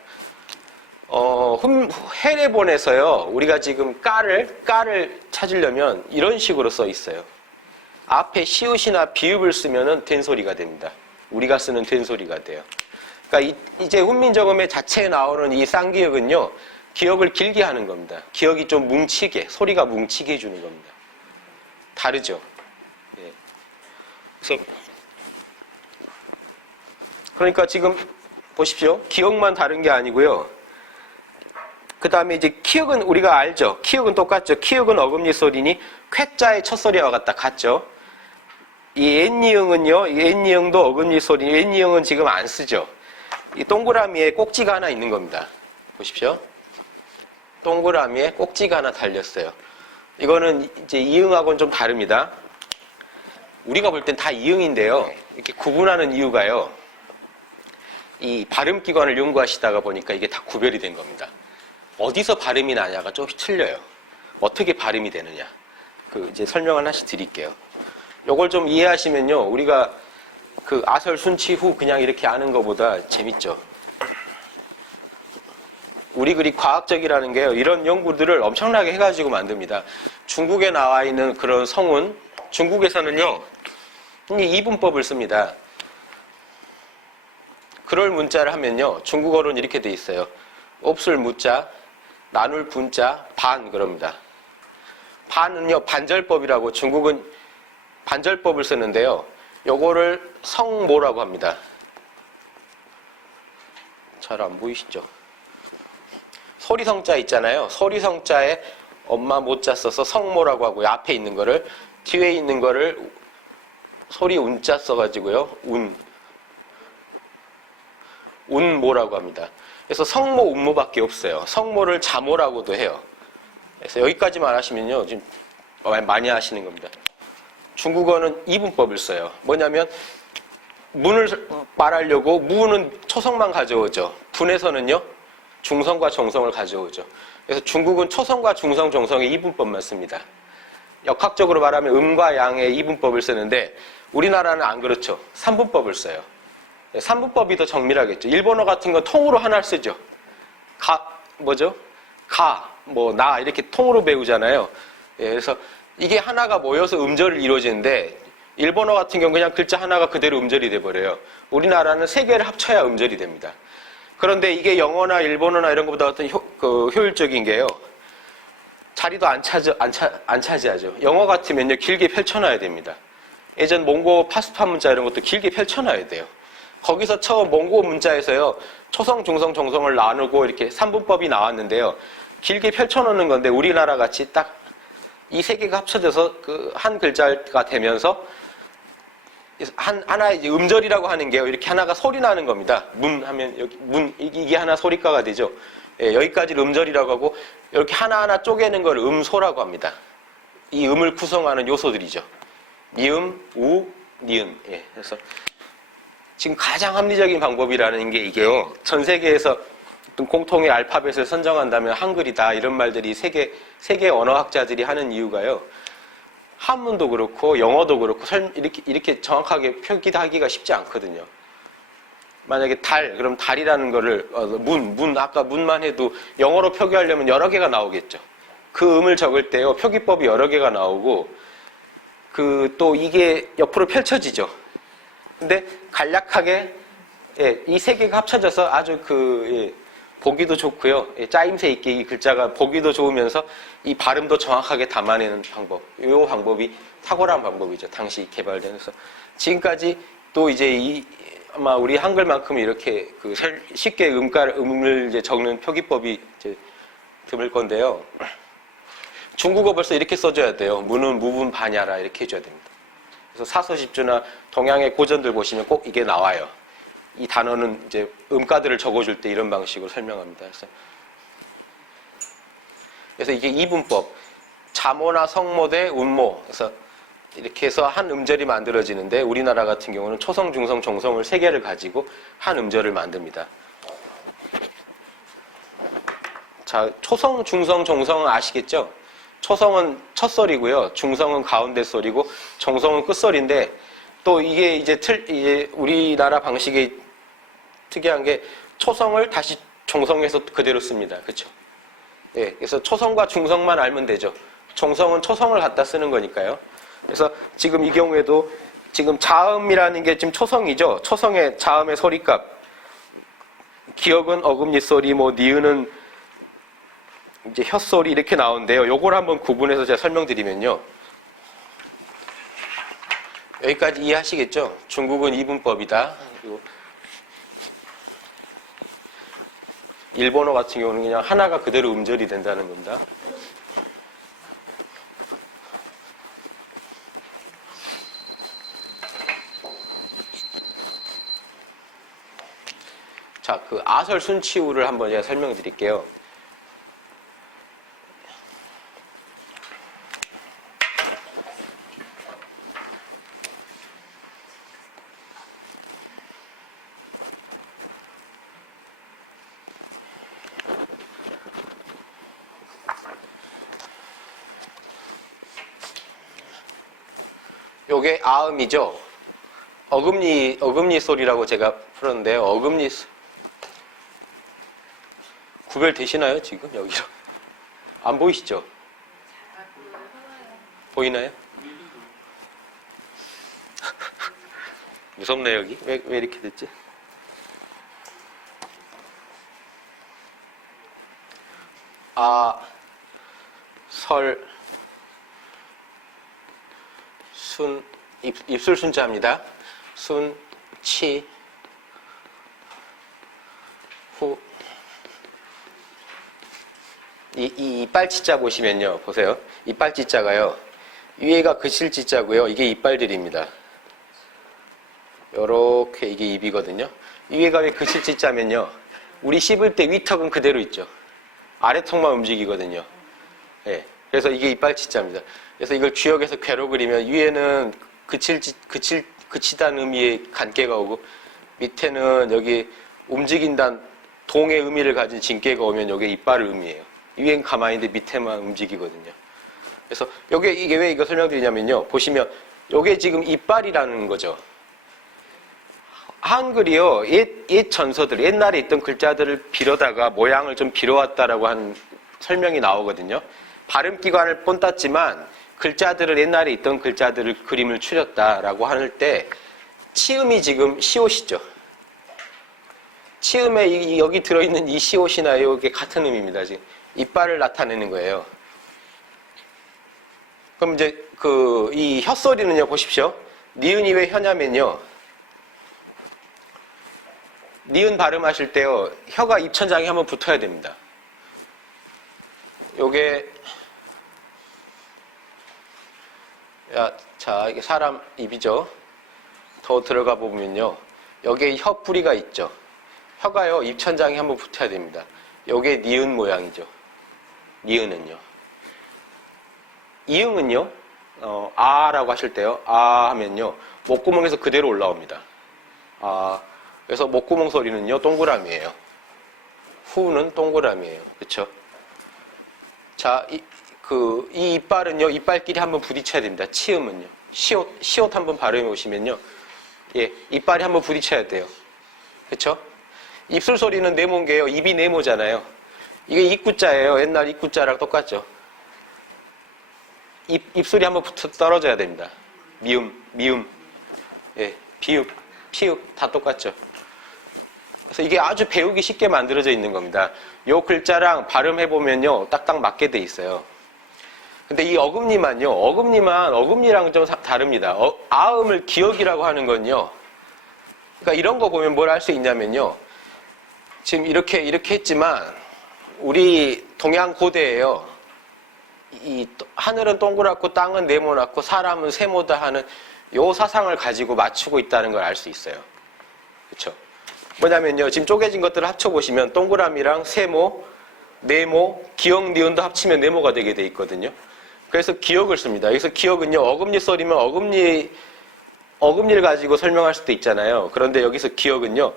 해례본에서요, 우리가 지금 까를 찾으려면 이런 식으로 써 있어요. 앞에 시읒이나 비읍을 쓰면은 된소리가 됩니다. 우리가 쓰는 된소리가 돼요. 그러니까 이제 훈민정음의 자체에 나오는 이 쌍기역은요, 기억을 길게 하는 겁니다. 기억이 좀 뭉치게, 소리가 뭉치게 해주는 겁니다. 다르죠? 예. 그래서 그러니까 지금 보십시오. 기억만 다른 게 아니고요. 그 다음에 이제 키읔은 우리가 알죠. 키읔은 똑같죠. 키읔은 어금니 소리니 쾌자의 첫 소리와 같죠. 이 엔니응은요. 이 엔니응도 어금니 소리. 엔니응은 지금 안 쓰죠. 이 동그라미에 꼭지가 하나 있는 겁니다. 보십시오. 동그라미에 꼭지가 하나 달렸어요. 이거는 이제 이응하고는 좀 다릅니다. 우리가 볼 땐 다 이응인데요. 이렇게 구분하는 이유가요. 이 발음기관을 연구하시다가 보니까 이게 다 구별이 된 겁니다. 어디서 발음이 나냐가 좀 틀려요. 어떻게 발음이 되느냐. 이제 설명을 하나씩 드릴게요. 요걸 좀 이해하시면요. 우리가 아설 순치 후 그냥 이렇게 아는 것보다 재밌죠. 우리 글이 과학적이라는 게요. 이런 연구들을 엄청나게 해가지고 만듭니다. 중국에 나와 있는 그런 성운, 중국에서는요. 이분법을 씁니다. 그럴 문자를 하면요. 중국어로는 이렇게 돼 있어요. 없을 무자, 나눌 분자, 반 그럽니다. 반은요. 반절법이라고 중국은 반절법을 쓰는데요. 요거를 성모라고 합니다. 잘 안 보이시죠? 소리성자 있잖아요. 소리성자에 엄마 모자 써서 성모라고 하고요. 앞에 있는 거를, 뒤에 있는 거를 소리 운자 써가지고요. 운모라고 합니다. 그래서 성모, 운모밖에 없어요. 성모를 자모라고도 해요. 그래서 여기까지만 하시면요. 지금 많이 하시는 겁니다. 중국어는 이분법을 써요. 뭐냐면 문을 말하려고 무는 초성만 가져오죠. 분에서는요. 중성과 정성을 가져오죠. 그래서 중국은 초성과 중성, 정성의 이분법만 씁니다. 역학적으로 말하면 음과 양의 이분법을 쓰는데 우리나라는 안 그렇죠. 삼분법을 써요. 삼분법이 더 정밀하겠죠. 일본어 같은 건 통으로 하나를 쓰죠. 나 이렇게 통으로 배우잖아요. 예, 그래서 이게 하나가 모여서 음절을 이루어지는데 일본어 같은 경우는 그냥 글자 하나가 그대로 음절이 돼버려요. 우리나라는 세 개를 합쳐야 음절이 됩니다. 그런데 이게 영어나 일본어나 이런 것보다 어떤 효율적인 게요. 자리도 안 차지하죠. 영어 같으면요. 길게 펼쳐놔야 됩니다. 예전 몽고 파스파 문자 이런 것도 길게 펼쳐놔야 돼요. 거기서 처음 몽고 문자에서요. 초성, 중성, 정성을 나누고 이렇게 삼분법이 나왔는데요. 길게 펼쳐놓는 건데 우리나라 같이 딱 이 세 개가 합쳐져서 한 글자가 되면서 하나 이제 음절이라고 하는 게요. 이렇게 하나가 소리 나는 겁니다. 문 하면 여기 이게 하나 소리가가 되죠. 예, 여기까지를 음절이라고 하고 이렇게 하나하나 쪼개는 걸 음소라고 합니다. 이 음을 구성하는 요소들이죠. 미음, 우, 니은. 예, 그래서 지금 가장 합리적인 방법이라는 게 이게요. 전 세계에서 어떤 공통의 알파벳을 선정한다면 한글이다 이런 말들이 세계 언어학자들이 하는 이유가요. 한문도 그렇고 영어도 그렇고 이렇게 정확하게 표기하기가 쉽지 않거든요. 만약에 달, 그럼 달이라는 거를 아까 문만 해도 영어로 표기하려면 여러 개가 나오겠죠. 그 음을 적을 때요. 표기법이 여러 개가 나오고 또 이게 옆으로 펼쳐지죠. 근데 간략하게 이 세 개가 합쳐져서 아주 보기도 좋고요. 짜임새 있게 이 글자가 보기도 좋으면서 이 발음도 정확하게 담아내는 방법. 이 방법이 탁월한 방법이죠. 당시 개발된. 그래서 지금까지 또 이제 아마 우리 한글만큼 이렇게 쉽게 음을 이제 적는 표기법이 이제 드물 건데요. 중국어 벌써 이렇게 써줘야 돼요. 무는 무분 반야라 이렇게 해줘야 됩니다. 그래서 사서십주나 동양의 고전들 보시면 꼭 이게 나와요. 이 단어는 이제 음가들을 적어줄 때 이런 방식으로 설명합니다. 그래서 이게 이분법, 자모나 성모 대 운모. 그래서 이렇게 해서 한 음절이 만들어지는데 우리나라 같은 경우는 초성, 중성, 종성을 세 개를 가지고 한 음절을 만듭니다. 자, 초성, 중성, 종성은 아시겠죠? 초성은 첫 소리고요, 중성은 가운데 소리고, 종성은 끝 소리인데 또 이게 이제 우리나라 방식이 특이한 게 초성을 다시 종성에서 그대로 씁니다. 그렇죠? 예, 그래서 초성과 중성만 알면 되죠. 종성은 초성을 갖다 쓰는 거니까요. 그래서 지금 이 경우에도 지금 자음이라는 게 지금 초성이죠. 초성의 자음의 소리값. 기억은 어금니 소리, 니은은 이제 혀소리 이렇게 나오는데요. 요걸 한번 구분해서 제가 설명드리면요. 여기까지 이해하시겠죠? 중국은 이분법이다. 일본어 같은 경우는 그냥 하나가 그대로 음절이 된다는 겁니다. 자, 아설 순치우를 한번 제가 설명해 드릴게요. 요게 아음이죠. 어금니 소리라고 제가 풀었는데요. 어금니 구별되시나요? 지금 여기로 안 보이시죠? 보이나요? 무섭네 여기. 왜 이렇게 됐지? 설, 순, 입술 순자입니다. 순, 치, 후. 이 이빨치자 보시면요. 보세요. 이빨치자가요. 위에가 그실치자고요. 이게 이빨들입니다. 요렇게 이게 입이거든요. 위에가 왜 그실치자면요. 우리 씹을 때 위턱은 그대로 있죠. 아래턱만 움직이거든요. 예. 그래서 이게 이빨치자입니다. 그래서 이걸 주역에서 괄호 그리면 위에는 그치다는 의미의 간깨가 오고 밑에는 여기 움직인다는 동의 의미를 가진 진깨가 오면 여기 이빨을 의미해요. 위엔 가만히 있는데 밑에만 움직이거든요. 그래서 이게 왜 이거 설명드리냐면요. 보시면 이게 지금 이빨이라는 거죠. 한글이요. 옛 전서들, 옛날에 있던 글자들을 빌어다가 모양을 좀 빌어왔다라고 하는 설명이 나오거든요. 발음기관을 본땄지만 글자들을 옛날에 있던 글자들을 그림을 추렸다라고 할 때 치음이 지금 시옷이죠. 치음에 여기 들어있는 이 시옷이나 이게 같은 의미입니다. 지금 이빨을 나타내는 거예요. 그럼 이제 이 혀소리는요, 보십시오. 니은이 왜 혀냐면요. 니은 발음하실 때요, 혀가 입천장에 한번 붙어야 됩니다. 요게, 자, 이게 사람 입이죠. 더 들어가 보면요. 여기에 혀 뿌리가 있죠. 혀가요, 입천장에 한번 붙어야 됩니다. 요게 니은 모양이죠. 니은은요. 이응은요, 아라고 하실 때요, 아 하면요, 목구멍에서 그대로 올라옵니다. 아, 그래서 목구멍 소리는요, 동그라미예요. 후는 동그라미예요. 그쵸? 자, 이 이빨은요, 이빨끼리 한번 부딪혀야 됩니다. 치음은요. 시옷 한번 발음해 보시면요. 예, 이빨이 한번 부딪혀야 돼요. 그쵸? 입술 소리는 네모인 게요. 입이 네모잖아요. 이게 입구자예요. 옛날 입구자랑 똑같죠. 입술이 한번 떨어져야 됩니다. 미음. 예, 비읍, 피읍 다 똑같죠. 그래서 이게 아주 배우기 쉽게 만들어져 있는 겁니다. 요 글자랑 발음해보면요. 딱딱 맞게 돼 있어요. 근데 이 어금니만 어금니랑 좀 다릅니다. 아음을 기억이라고 하는 건요. 그러니까 이런 거 보면 뭘 알 수 있냐면요. 지금 이렇게 했지만, 우리 동양 고대에요. 이 하늘은 동그랗고 땅은 네모났고 사람은 세모다 하는 요 사상을 가지고 맞추고 있다는 걸 알 수 있어요. 그렇죠? 뭐냐면요. 지금 쪼개진 것들을 합쳐보시면 동그라미랑 세모, 네모, 기역, 니은도 합치면 네모가 되게 돼 있거든요. 그래서 기역을 씁니다. 여기서 기역은요. 어금니 소리면 어금니를 가지고 설명할 수도 있잖아요. 그런데 여기서 기역은요.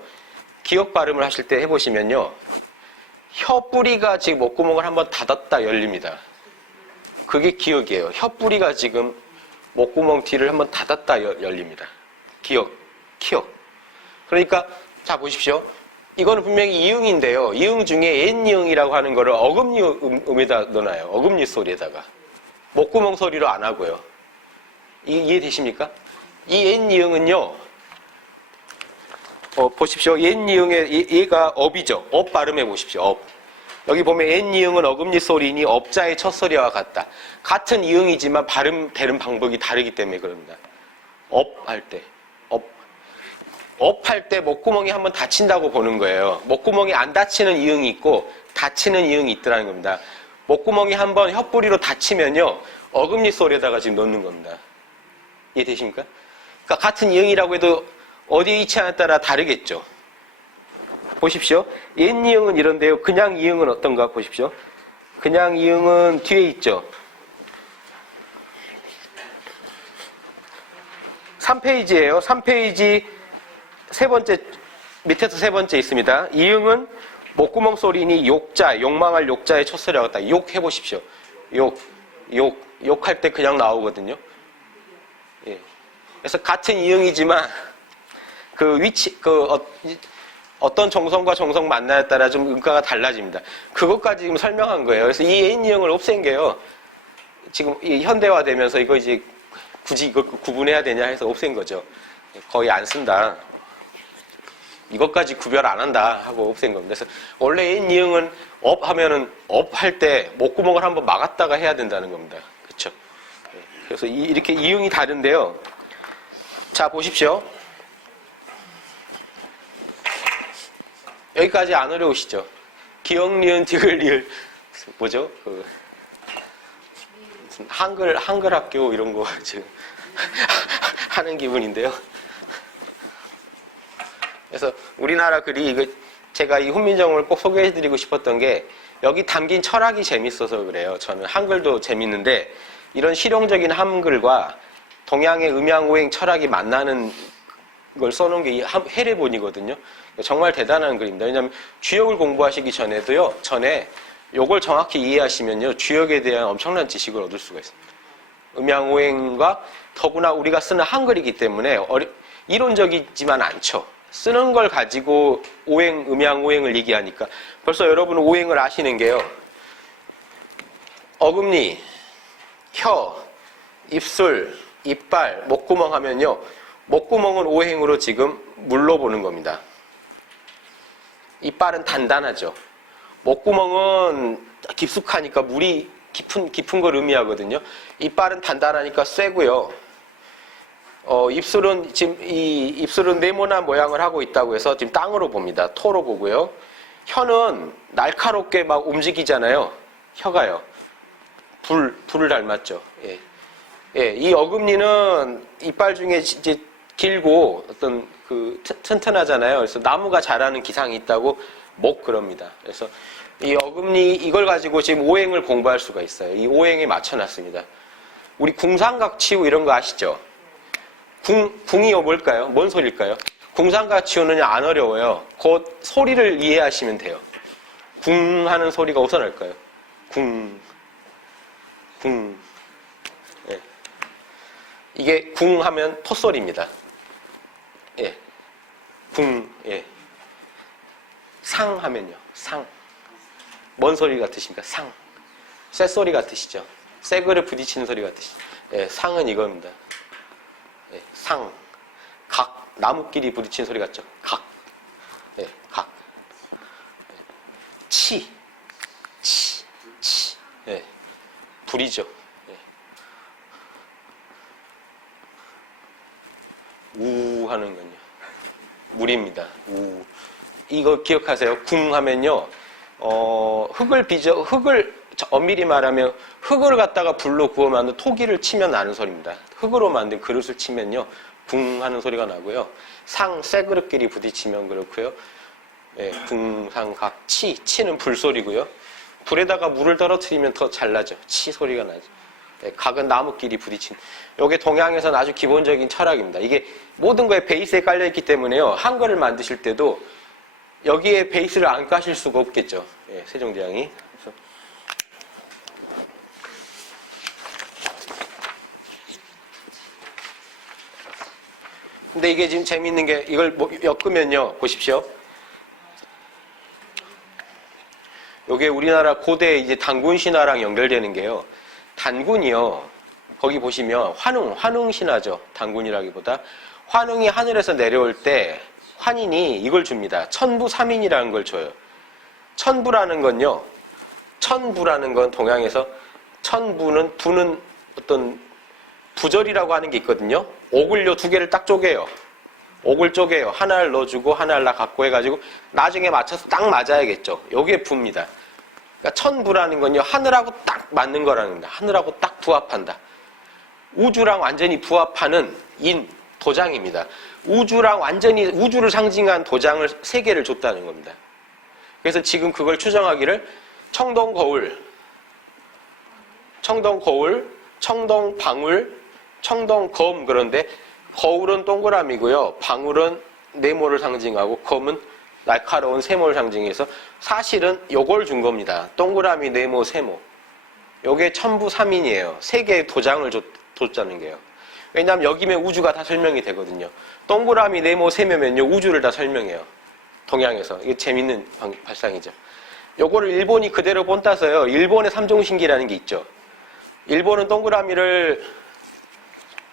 기역 발음을 하실 때 해보시면요. 혀 뿌리가 지금 목구멍을 한번 닫았다 열립니다. 그게 기역이에요. 혀 뿌리가 지금 목구멍 뒤를 한번 닫았다 열립니다. 기역. 그러니까 자 보십시오. 이거는 분명히 이응인데요. 이응 중에 옛이응이라고 하는 거를 어금니 음에다 넣어놔요. 어금니 소리에다가. 목구멍 소리로 안 하고요. 이해되십니까? 이 옛이응은요. 보십시오. 옛이응의 얘가 업이죠. 업 발음해 보십시오. 업. 여기 보면 옛이응은 어금니 소리니 업자의 첫 소리와 같다. 같은 이응이지만 발음되는 방법이 다르기 때문에 그럽니다. 업 할 때. 업 할 때 목구멍이 한번 닫힌다고 보는 거예요. 목구멍이 안 닫히는 이응이 있고 닫히는 이응이 있더라는 겁니다. 목구멍이 한번 혀뿌리로 닫히면요. 어금니 소리에다가 지금 넣는 겁니다. 이해되십니까? 그러니까 같은 이응이라고 해도 어디에 위치하냐에 따라 다르겠죠. 보십시오. 옛 이응은 이런데요. 그냥 이응은 어떤가 보십시오. 그냥 이응은 뒤에 있죠. 3페이지예요. 3페이지 세 번째, 밑에서 세 번째 있습니다. 이응은 목구멍 소리니 욕자, 욕망할 욕자의 첫 소리라고 했다. 욕 해보십시오. 욕할 때 그냥 나오거든요. 예. 그래서 같은 이응이지만 그 위치, 어떤 정성과 정성 만나에 따라 좀 음가가 달라집니다. 그것까지 지금 설명한 거예요. 그래서 이 N이응을 없앤 게요. 지금 이 현대화되면서 이거 이제 굳이 이걸 구분해야 되냐 해서 없앤 거죠. 거의 안 쓴다. 이것까지 구별 안 한다 하고 없앤 겁니다. 그래서 원래 N이응은 업 하면은 업 할 때 목구멍을 한번 막았다가 해야 된다는 겁니다. 그렇죠? 그래서 이렇게 이응이 다른데요. 자, 보십시오. 여기까지 안 어려우시죠? 기역, 니은, 디귿, 리을. 뭐죠? 무슨 한글 학교 이런 거 지금 하는 기분인데요. 그래서 우리나라 글이 제가 이 훈민정음을 꼭 소개해드리고 싶었던 게 여기 담긴 철학이 재밌어서 그래요. 저는 한글도 재밌는데 이런 실용적인 한글과 동양의 음양오행 철학이 만나는 걸 써놓은 게 이 해례본이거든요. 정말 대단한 글입니다. 왜냐하면 주역을 공부하시기 전에 요걸 정확히 이해하시면요. 주역에 대한 엄청난 지식을 얻을 수가 있습니다. 음양오행과 더구나 우리가 쓰는 한글이기 때문에 이론적이지만 않죠. 쓰는 걸 가지고 음양오행을 얘기하니까 벌써 여러분은 오행을 아시는 게요. 어금니, 혀, 입술, 이빨, 목구멍 하면요. 목구멍은 오행으로 지금 물러보는 겁니다. 이빨은 단단하죠. 목구멍은 깊숙하니까 물이 깊은 걸 의미하거든요. 이빨은 단단하니까 쇠고요. 입술은 지금 입술은 네모난 모양을 하고 있다고 해서 지금 땅으로 봅니다. 토로 보고요. 혀는 날카롭게 막 움직이잖아요. 혀가요. 불을 닮았죠. 예. 이 어금니는 이빨 중에 이제 길고 어떤 그 튼튼하잖아요. 그래서 나무가 자라는 기상이 있다고 목 그럽니다. 그래서 이 어금니 이걸 가지고 지금 오행을 공부할 수가 있어요. 이 오행에 맞춰놨습니다. 우리 궁상각치우 이런 거 아시죠? 궁이 뭘까요? 뭔 소리일까요? 궁상각치우는 안 어려워요. 그 소리를 이해하시면 돼요. 궁 하는 소리가 어디서 날까요? 궁. 예. 이게 궁 하면 토소리입니다. 예. 궁, 예. 상 하면요. 상. 뭔 소리 같으십니까? 상. 쇳소리 같으시죠? 쇠그릇 부딪히는 소리 같으시죠? 예, 상은 이겁니다. 예, 상. 각. 나무끼리 부딪히는 소리 같죠? 각. 예, 각. 예. 치. 예. 불이죠. 예. 우 하는 건요. 물입니다. 우. 이거 기억하세요. 궁 하면요. 흙을 엄밀히 말하면 흙을 갖다가 불로 구워 만든 토기를 치면 나는 소리입니다. 흙으로 만든 그릇을 치면요. 궁 하는 소리가 나고요. 상, 쇠그릇끼리 부딪히면 그렇고요. 예, 궁, 상, 각, 치는 불소리고요. 불에다가 물을 떨어뜨리면 더 잘 나죠. 치 소리가 나죠. 예, 각은 나무끼리 부딪힌. 이게 동양에서는 아주 기본적인 철학입니다. 이게 모든 거에 베이스에 깔려있기 때문에요. 한글을 만드실 때도 여기에 베이스를 안 까실 수가 없겠죠. 예, 세종대왕이. 그래서 근데 이게 지금 재미있는 게 이걸 엮으면요. 보십시오. 이게 우리나라 고대 이제 단군 신화랑 연결되는 게요. 단군이요. 거기 보시면 환웅 신화죠. 단군이라기보다 환웅이 하늘에서 내려올 때 환인이 이걸 줍니다. 천부삼인이라는 걸 줘요. 천부라는 건요. 천부라는 건 동양에서 부는 어떤 부절이라고 하는 게 있거든요. 옥을요 2개를 딱 쪼개요. 옥을 쪼개요. 하나를 넣어주고 하나를 나 갖고 해가지고 나중에 맞춰서 딱 맞아야겠죠. 여기에 부입니다. 그러니까 천부라는 건요. 하늘하고 딱 맞는 거라는 겁니다. 하늘하고 딱 부합한다. 우주랑 완전히 부합하는 도장입니다. 우주랑 완전히 우주를 상징한 도장을 3개를 줬다는 겁니다. 그래서 지금 그걸 추정하기를 청동거울, 청동방울, 청동검 그런데 거울은 동그라미고요. 방울은 네모를 상징하고 검은 날카로운 세모를 상징해서 사실은 요걸 준 겁니다. 동그라미, 네모, 세모. 요게 천부삼인이에요. 3개의 도장을 줬다는 게요. 왜냐하면 여기면 우주가 다 설명이 되거든요. 동그라미, 네모, 세모면요. 우주를 다 설명해요. 동양에서. 이게 재밌는 발상이죠. 요거를 일본이 그대로 본따서요. 일본의 삼종신기라는 게 있죠. 일본은 동그라미를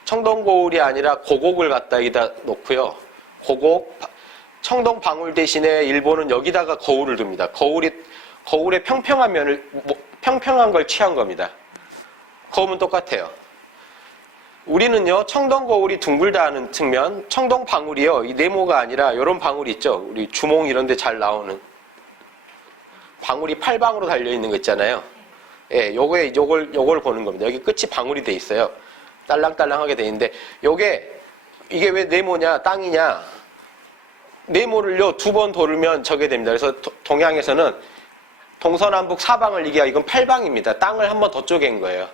청동거울이 아니라 고곡을 갖다 여기다 놓고요. 고곡, 청동방울 대신에 일본은 여기다가 거울을 둡니다. 거울의 평평한 걸 취한 겁니다. 검은 똑같아요. 우리는요, 청동거울이 둥글다 하는 측면, 청동방울이요, 이 네모가 아니라 이런 방울이 있죠. 우리 주몽 이런 데 잘 나오는. 방울이 8방으로 달려있는 거 있잖아요. 예, 요걸 보는 겁니다. 여기 끝이 방울이 돼 있어요. 딸랑딸랑하게 돼 있는데, 이게 왜 네모냐, 땅이냐. 네모를요, 2번 돌으면 저게 됩니다. 그래서 동양에서는 동서남북 사방을 이게 이건 8방입니다. 땅을 한 번 더 쪼갠 거예요.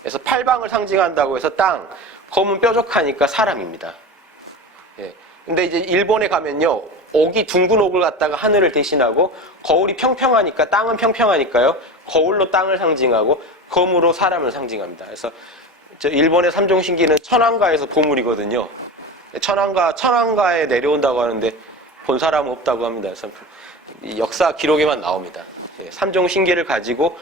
그래서 8방을 상징한다고 해서 땅, 검은 뾰족하니까 사람입니다. 예. 근데 이제 일본에 가면요, 옥이 둥근 옥을 갖다가 하늘을 대신하고 거울이 평평하니까 땅은 평평하니까요. 거울로 땅을 상징하고 검으로 사람을 상징합니다. 그래서 일본의 삼종신기는 천안가에서 보물이거든요. 천안가에 내려온다고 하는데 본 사람은 없다고 합니다. 그래서 역사 기록에만 나옵니다. 삼종신기를 가지고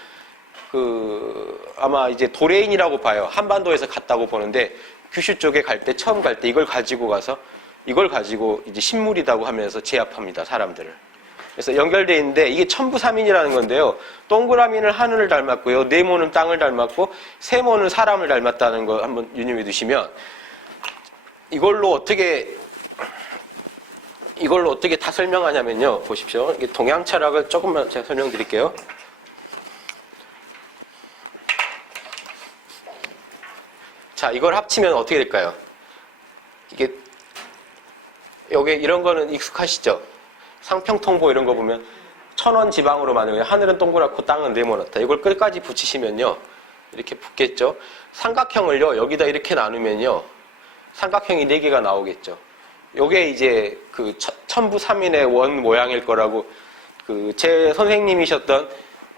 아마 이제 도레인이라고 봐요. 한반도에서 갔다고 보는데 규슈 쪽에 처음 갈 때 이걸 가지고 이제 신물이라고 하면서 제압합니다. 사람들을. 그래서 연결되어 있는데 이게 천부삼인이라는 건데요. 동그라미는 하늘을 닮았고요. 네모는 땅을 닮았고 세모는 사람을 닮았다는 거 한번 유념해 두시면 이걸로 어떻게 다 설명하냐면요. 보십시오. 이게 동양 철학을 조금만 제가 설명드릴게요. 자, 이걸 합치면 어떻게 될까요? 이게 요게 이런 거는 익숙하시죠? 상평통보 이런 거 보면 천원 지방으로 만든 거예요. 하늘은 동그랗고 땅은 네모나다. 이걸 끝까지 붙이시면요. 이렇게 붙겠죠? 삼각형을요, 여기다 이렇게 나누면요. 삼각형이 4개가 나오겠죠. 요게 이제 그 천부삼인의 원 모양일 거라고 그 제 선생님이셨던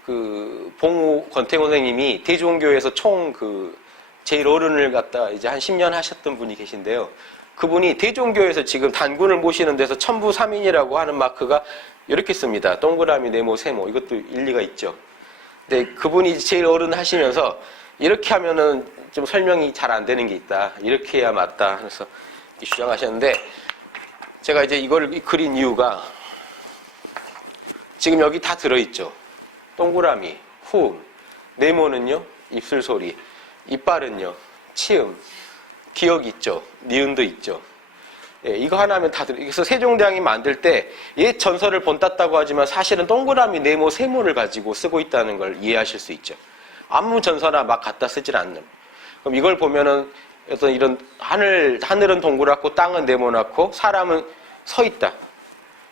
그 봉우 권태곤 선생님이 대종교에서 총 그 제일 어른을 갖다 이제 한 10년 하셨던 분이 계신데요. 그분이 대종교에서 지금 단군을 모시는 데서 천부삼인이라고 하는 마크가 이렇게 씁니다. 동그라미, 네모, 세모. 이것도 일리가 있죠. 근데 그분이 제일 어른 하시면서 이렇게 하면은 좀 설명이 잘 안 되는 게 있다. 이렇게 해야 맞다. 그래서 주장하셨는데 제가 이제 이걸 그린 이유가 지금 여기 다 들어있죠. 동그라미, 후음, 네모는요, 입술 소리, 이빨은요, 치음, 기억이 있죠. 니은도 있죠. 예, 이거 하나면 다 들어. 그래서 세종대왕이 만들 때 옛 전설을 본땄다고 하지만 사실은 동그라미, 네모, 세모를 가지고 쓰고 있다는 걸 이해하실 수 있죠. 아무 전서나 막 갖다 쓰질 않는. 그럼 이걸 보면은 어떤 이런 하늘은 동그랗고 땅은 네모나고 사람은 서 있다.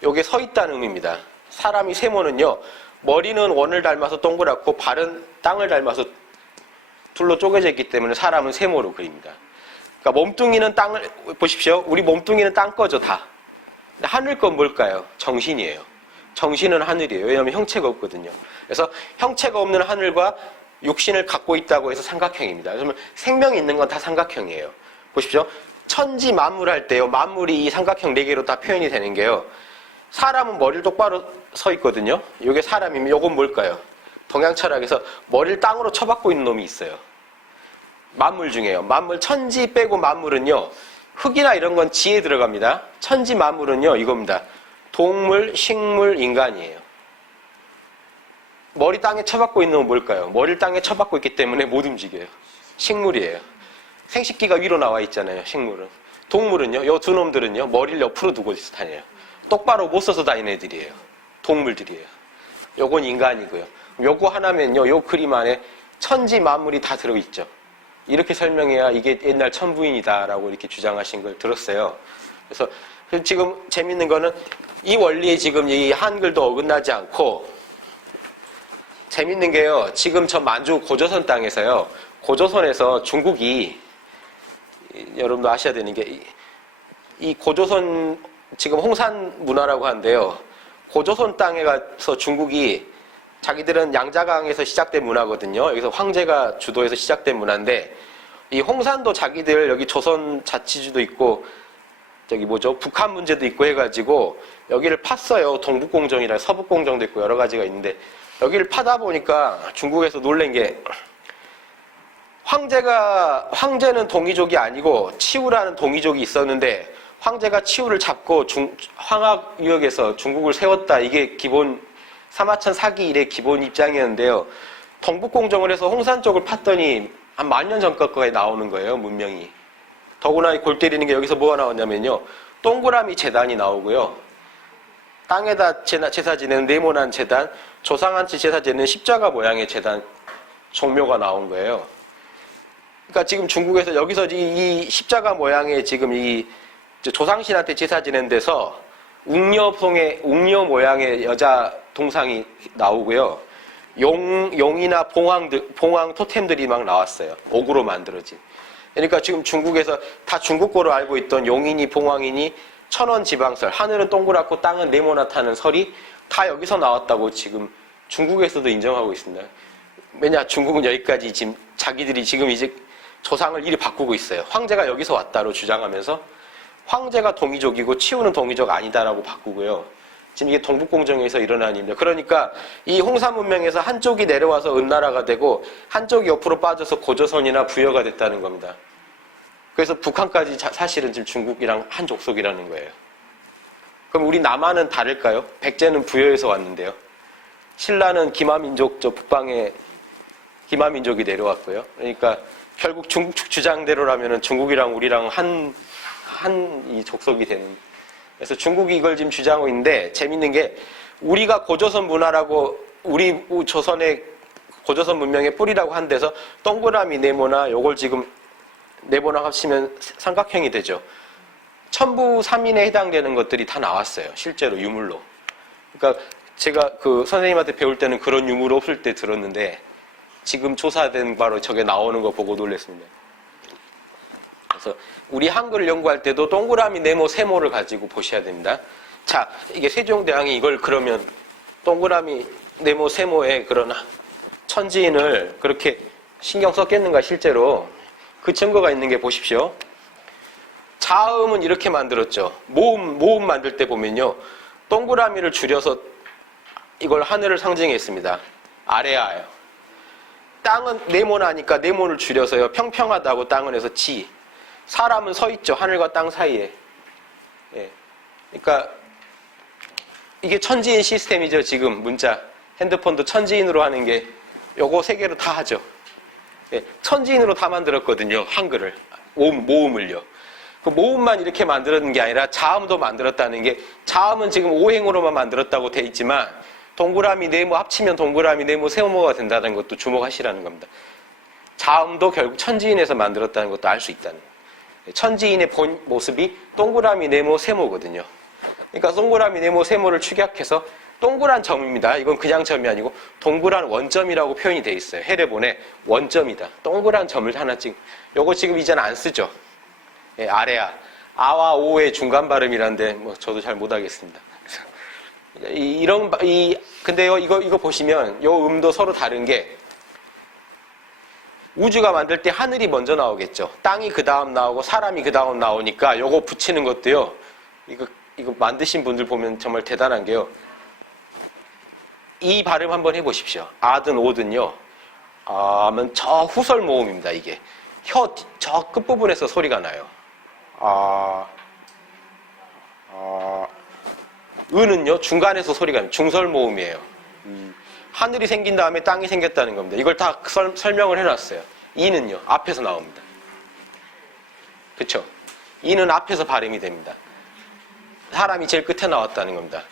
요게 서 있다는 의미입니다. 사람이 세모는요, 머리는 원을 닮아서 동그랗고 발은 땅을 닮아서 둘로 쪼개져 있기 때문에 사람은 세모로 그립니다. 그러니까 몸뚱이는 땅을 보십시오. 우리 몸뚱이는 땅 거죠, 다. 근데 하늘 건 뭘까요? 정신이에요. 정신은 하늘이에요. 왜냐하면 형체가 없거든요. 그래서 형체가 없는 하늘과 육신을 갖고 있다고 해서 삼각형입니다. 그러면 생명이 있는 건 다 삼각형이에요. 보십시오. 천지 만물 할 때요. 만물이 이 삼각형 4개로 다 표현이 되는 게요. 사람은 머리를 똑바로 서 있거든요. 이게 사람이면 이건 뭘까요? 동양 철학에서 머리를 땅으로 쳐박고 있는 놈이 있어요. 만물 중에요. 만물 천지 빼고 만물은요. 흙이나 이런 건 지에 들어갑니다. 천지 만물은요. 이겁니다. 동물, 식물, 인간이에요. 머리 땅에 쳐박고 있는 건 뭘까요? 머리를 땅에 쳐박고 있기 때문에 못 움직여요. 식물이에요. 생식기가 위로 나와 있잖아요. 식물은. 동물은요. 요 두 놈들은요. 머리를 옆으로 두고 다녀요. 똑바로 못 서서 다니는 애들이에요. 동물들이에요. 요건 인간이고요. 요거 하나면요. 요 그림 안에 천지 만물이 다 들어있죠. 이렇게 설명해야 이게 옛날 천부인이다라고 이렇게 주장하신 걸 들었어요. 그래서 지금 재밌는 거는 이 원리에 지금 이 한글도 어긋나지 않고 재밌는 게요. 지금 저 만주 고조선 땅에서요. 고조선에서 중국이 여러분도 아셔야 되는 게 이 고조선 지금 홍산 문화라고 하는데요. 고조선 땅에 가서 중국이 자기들은 양자강에서 시작된 문화거든요. 여기서 황제가 주도해서 시작된 문화인데 이 홍산도 자기들 여기 조선 자치주도 있고 저기 뭐죠? 북한 문제도 있고 해가지고 여기를 팠어요. 동북공정이랑 서북공정도 있고 여러 가지가 있는데 여기를 파다 보니까 중국에서 놀란 게 황제는 동이족이 아니고 치우라는 동이족이 있었는데 황제가 치우를 잡고 황학유역에서 중국을 세웠다. 이게 기본 사마천 사기 이래 기본 입장이었는데요. 동북공정을 해서 홍산 쪽을 팠더니 한 10,000년 전까지 나오는 거예요. 문명이. 더구나 골 때리는 게 여기서 뭐가 나왔냐면요. 동그라미 제단이 나오고요. 땅에다 제사 지내는 네모난 제단, 조상한테 제사 지내는 십자가 모양의 제단 종묘가 나온 거예요. 그러니까 지금 중국에서 여기서 이 십자가 모양의 지금 이 조상신한테 제사 지낸 데서 웅녀 모양의 여자 동상이 나오고요. 용이나 봉황 토템들이 막 나왔어요. 옥으로 만들어진. 그러니까 지금 중국에서 다 중국 거로 알고 있던 용이니 봉황이니 천원 지방설, 하늘은 동그랗고 땅은 네모나다는 설이 다 여기서 나왔다고 지금 중국에서도 인정하고 있습니다. 왜냐, 중국은 여기까지 지금 자기들이 지금 이제 조상을 이리 바꾸고 있어요. 황제가 여기서 왔다로 주장하면서 황제가 동이족이고 치우는 동이족 아니다라고 바꾸고요. 지금 이게 동북공정에서 일어난 일입니다. 그러니까 이 홍산 문명에서 한쪽이 내려와서 은나라가 되고 한쪽이 옆으로 빠져서 고조선이나 부여가 됐다는 겁니다. 그래서 북한까지 사실은 지금 중국이랑 한 족속이라는 거예요. 그럼 우리 남한은 다를까요? 백제는 부여에서 왔는데요. 신라는 기마민족 저 북방에 기마민족이 내려왔고요. 그러니까 결국 중국 측 주장대로라면은 중국이랑 우리랑 한 이 족속이 되는. 그래서 중국이 이걸 지금 주장하고 있는데 재밌는 게 우리가 고조선 문화라고 우리 조선의 고조선 문명의 뿌리라고 한 데서 동그라미 네모나 요걸 지금 네모나 합치면 삼각형이 되죠. 첨부 3인에 해당되는 것들이 다 나왔어요. 실제로 유물로. 그러니까 제가 그 선생님한테 배울 때는 그런 유물 없을 때 들었는데 지금 조사된 바로 저게 나오는 거 보고 놀랐습니다. 그래서 우리 한글을 연구할 때도 동그라미, 네모, 세모를 가지고 보셔야 됩니다. 자, 이게 세종대왕이 이걸 그러면 동그라미, 네모, 세모의 그런 천지인을 그렇게 신경 썼겠는가 실제로 그 증거가 있는 게 보십시오. 자음은 이렇게 만들었죠. 모음 만들 때 보면요. 동그라미를 줄여서 이걸 하늘을 상징했습니다. 아래아요. 땅은 네모나니까 네모를 줄여서요. 평평하다고 땅은 해서 지. 사람은 서 있죠. 하늘과 땅 사이에. 예. 그러니까 이게 천지인 시스템이죠. 지금 문자. 핸드폰도 천지인으로 하는 게 요거 세 개로 다 하죠. 예. 천지인으로 다 만들었거든요. 한글을. 모음을요. 그 모음만 이렇게 만들었는 게 아니라 자음도 만들었다는 게 자음은 지금 오행으로만 만들었다고 돼 있지만 동그라미, 네모 합치면 동그라미, 네모, 세모가 된다는 것도 주목하시라는 겁니다. 자음도 결국 천지인에서 만들었다는 것도 알 수 있다는 거예요. 천지인의 본 모습이 동그라미, 네모, 세모거든요. 그러니까 동그라미, 네모, 세모를 축약해서 동그란 점입니다. 이건 그냥 점이 아니고 동그란 원점이라고 표현이 돼 있어요. 해례본에 원점이다. 동그란 점을 하나 찍. 요거 지금 이제는 안 쓰죠. 예, 아래아. 아와 오의 중간 발음이란데 뭐 저도 잘 못하겠습니다. 근데요, 이거 보시면 요 음도 서로 다른 게 우주가 만들 때 하늘이 먼저 나오겠죠. 땅이 그 다음 나오고 사람이 그 다음 나오니까 요거 붙이는 것도요, 이거 만드신 분들 보면 정말 대단한 게요. 이 발음 한번 해보십시오. 아든 오든요. 하면 저 후설 모음입니다, 이게. 혀, 저 끝부분에서 소리가 나요. 은은요, 중간에서 소리가 나요. 중설 모음이에요. 하늘이 생긴 다음에 땅이 생겼다는 겁니다. 이걸 다 설명을 해놨어요. 이는요, 앞에서 나옵니다. 그쵸? 이는 앞에서 발음이 됩니다. 사람이 제일 끝에 나왔다는 겁니다.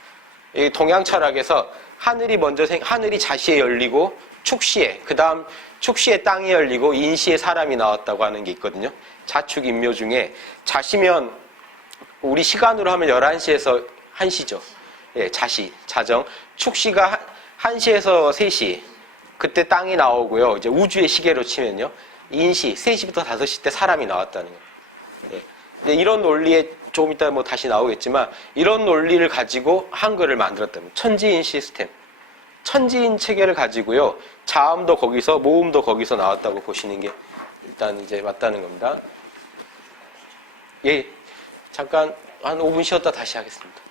이 동양 철학에서 하늘이 자시에 열리고 축시에, 그 다음 축시에 땅이 열리고 인시에 사람이 나왔다고 하는 게 있거든요. 자축인묘 중에 자시면 우리 시간으로 하면 11시에서 1시죠. 예, 자정. 축시가 1시에서 3시. 그때 땅이 나오고요. 이제 우주의 시계로 치면요. 인시, 3시부터 5시 때 사람이 나왔다는 거예요. 예. 이런 논리에 조금 이따 뭐 다시 나오겠지만 이런 논리를 가지고 한글을 만들었다면 천지인 시스템. 천지인 체계를 가지고요. 자음도 거기서, 모음도 거기서 나왔다고 보시는 게 일단 이제 맞다는 겁니다. 예. 잠깐 한 5분 쉬었다 다시 하겠습니다.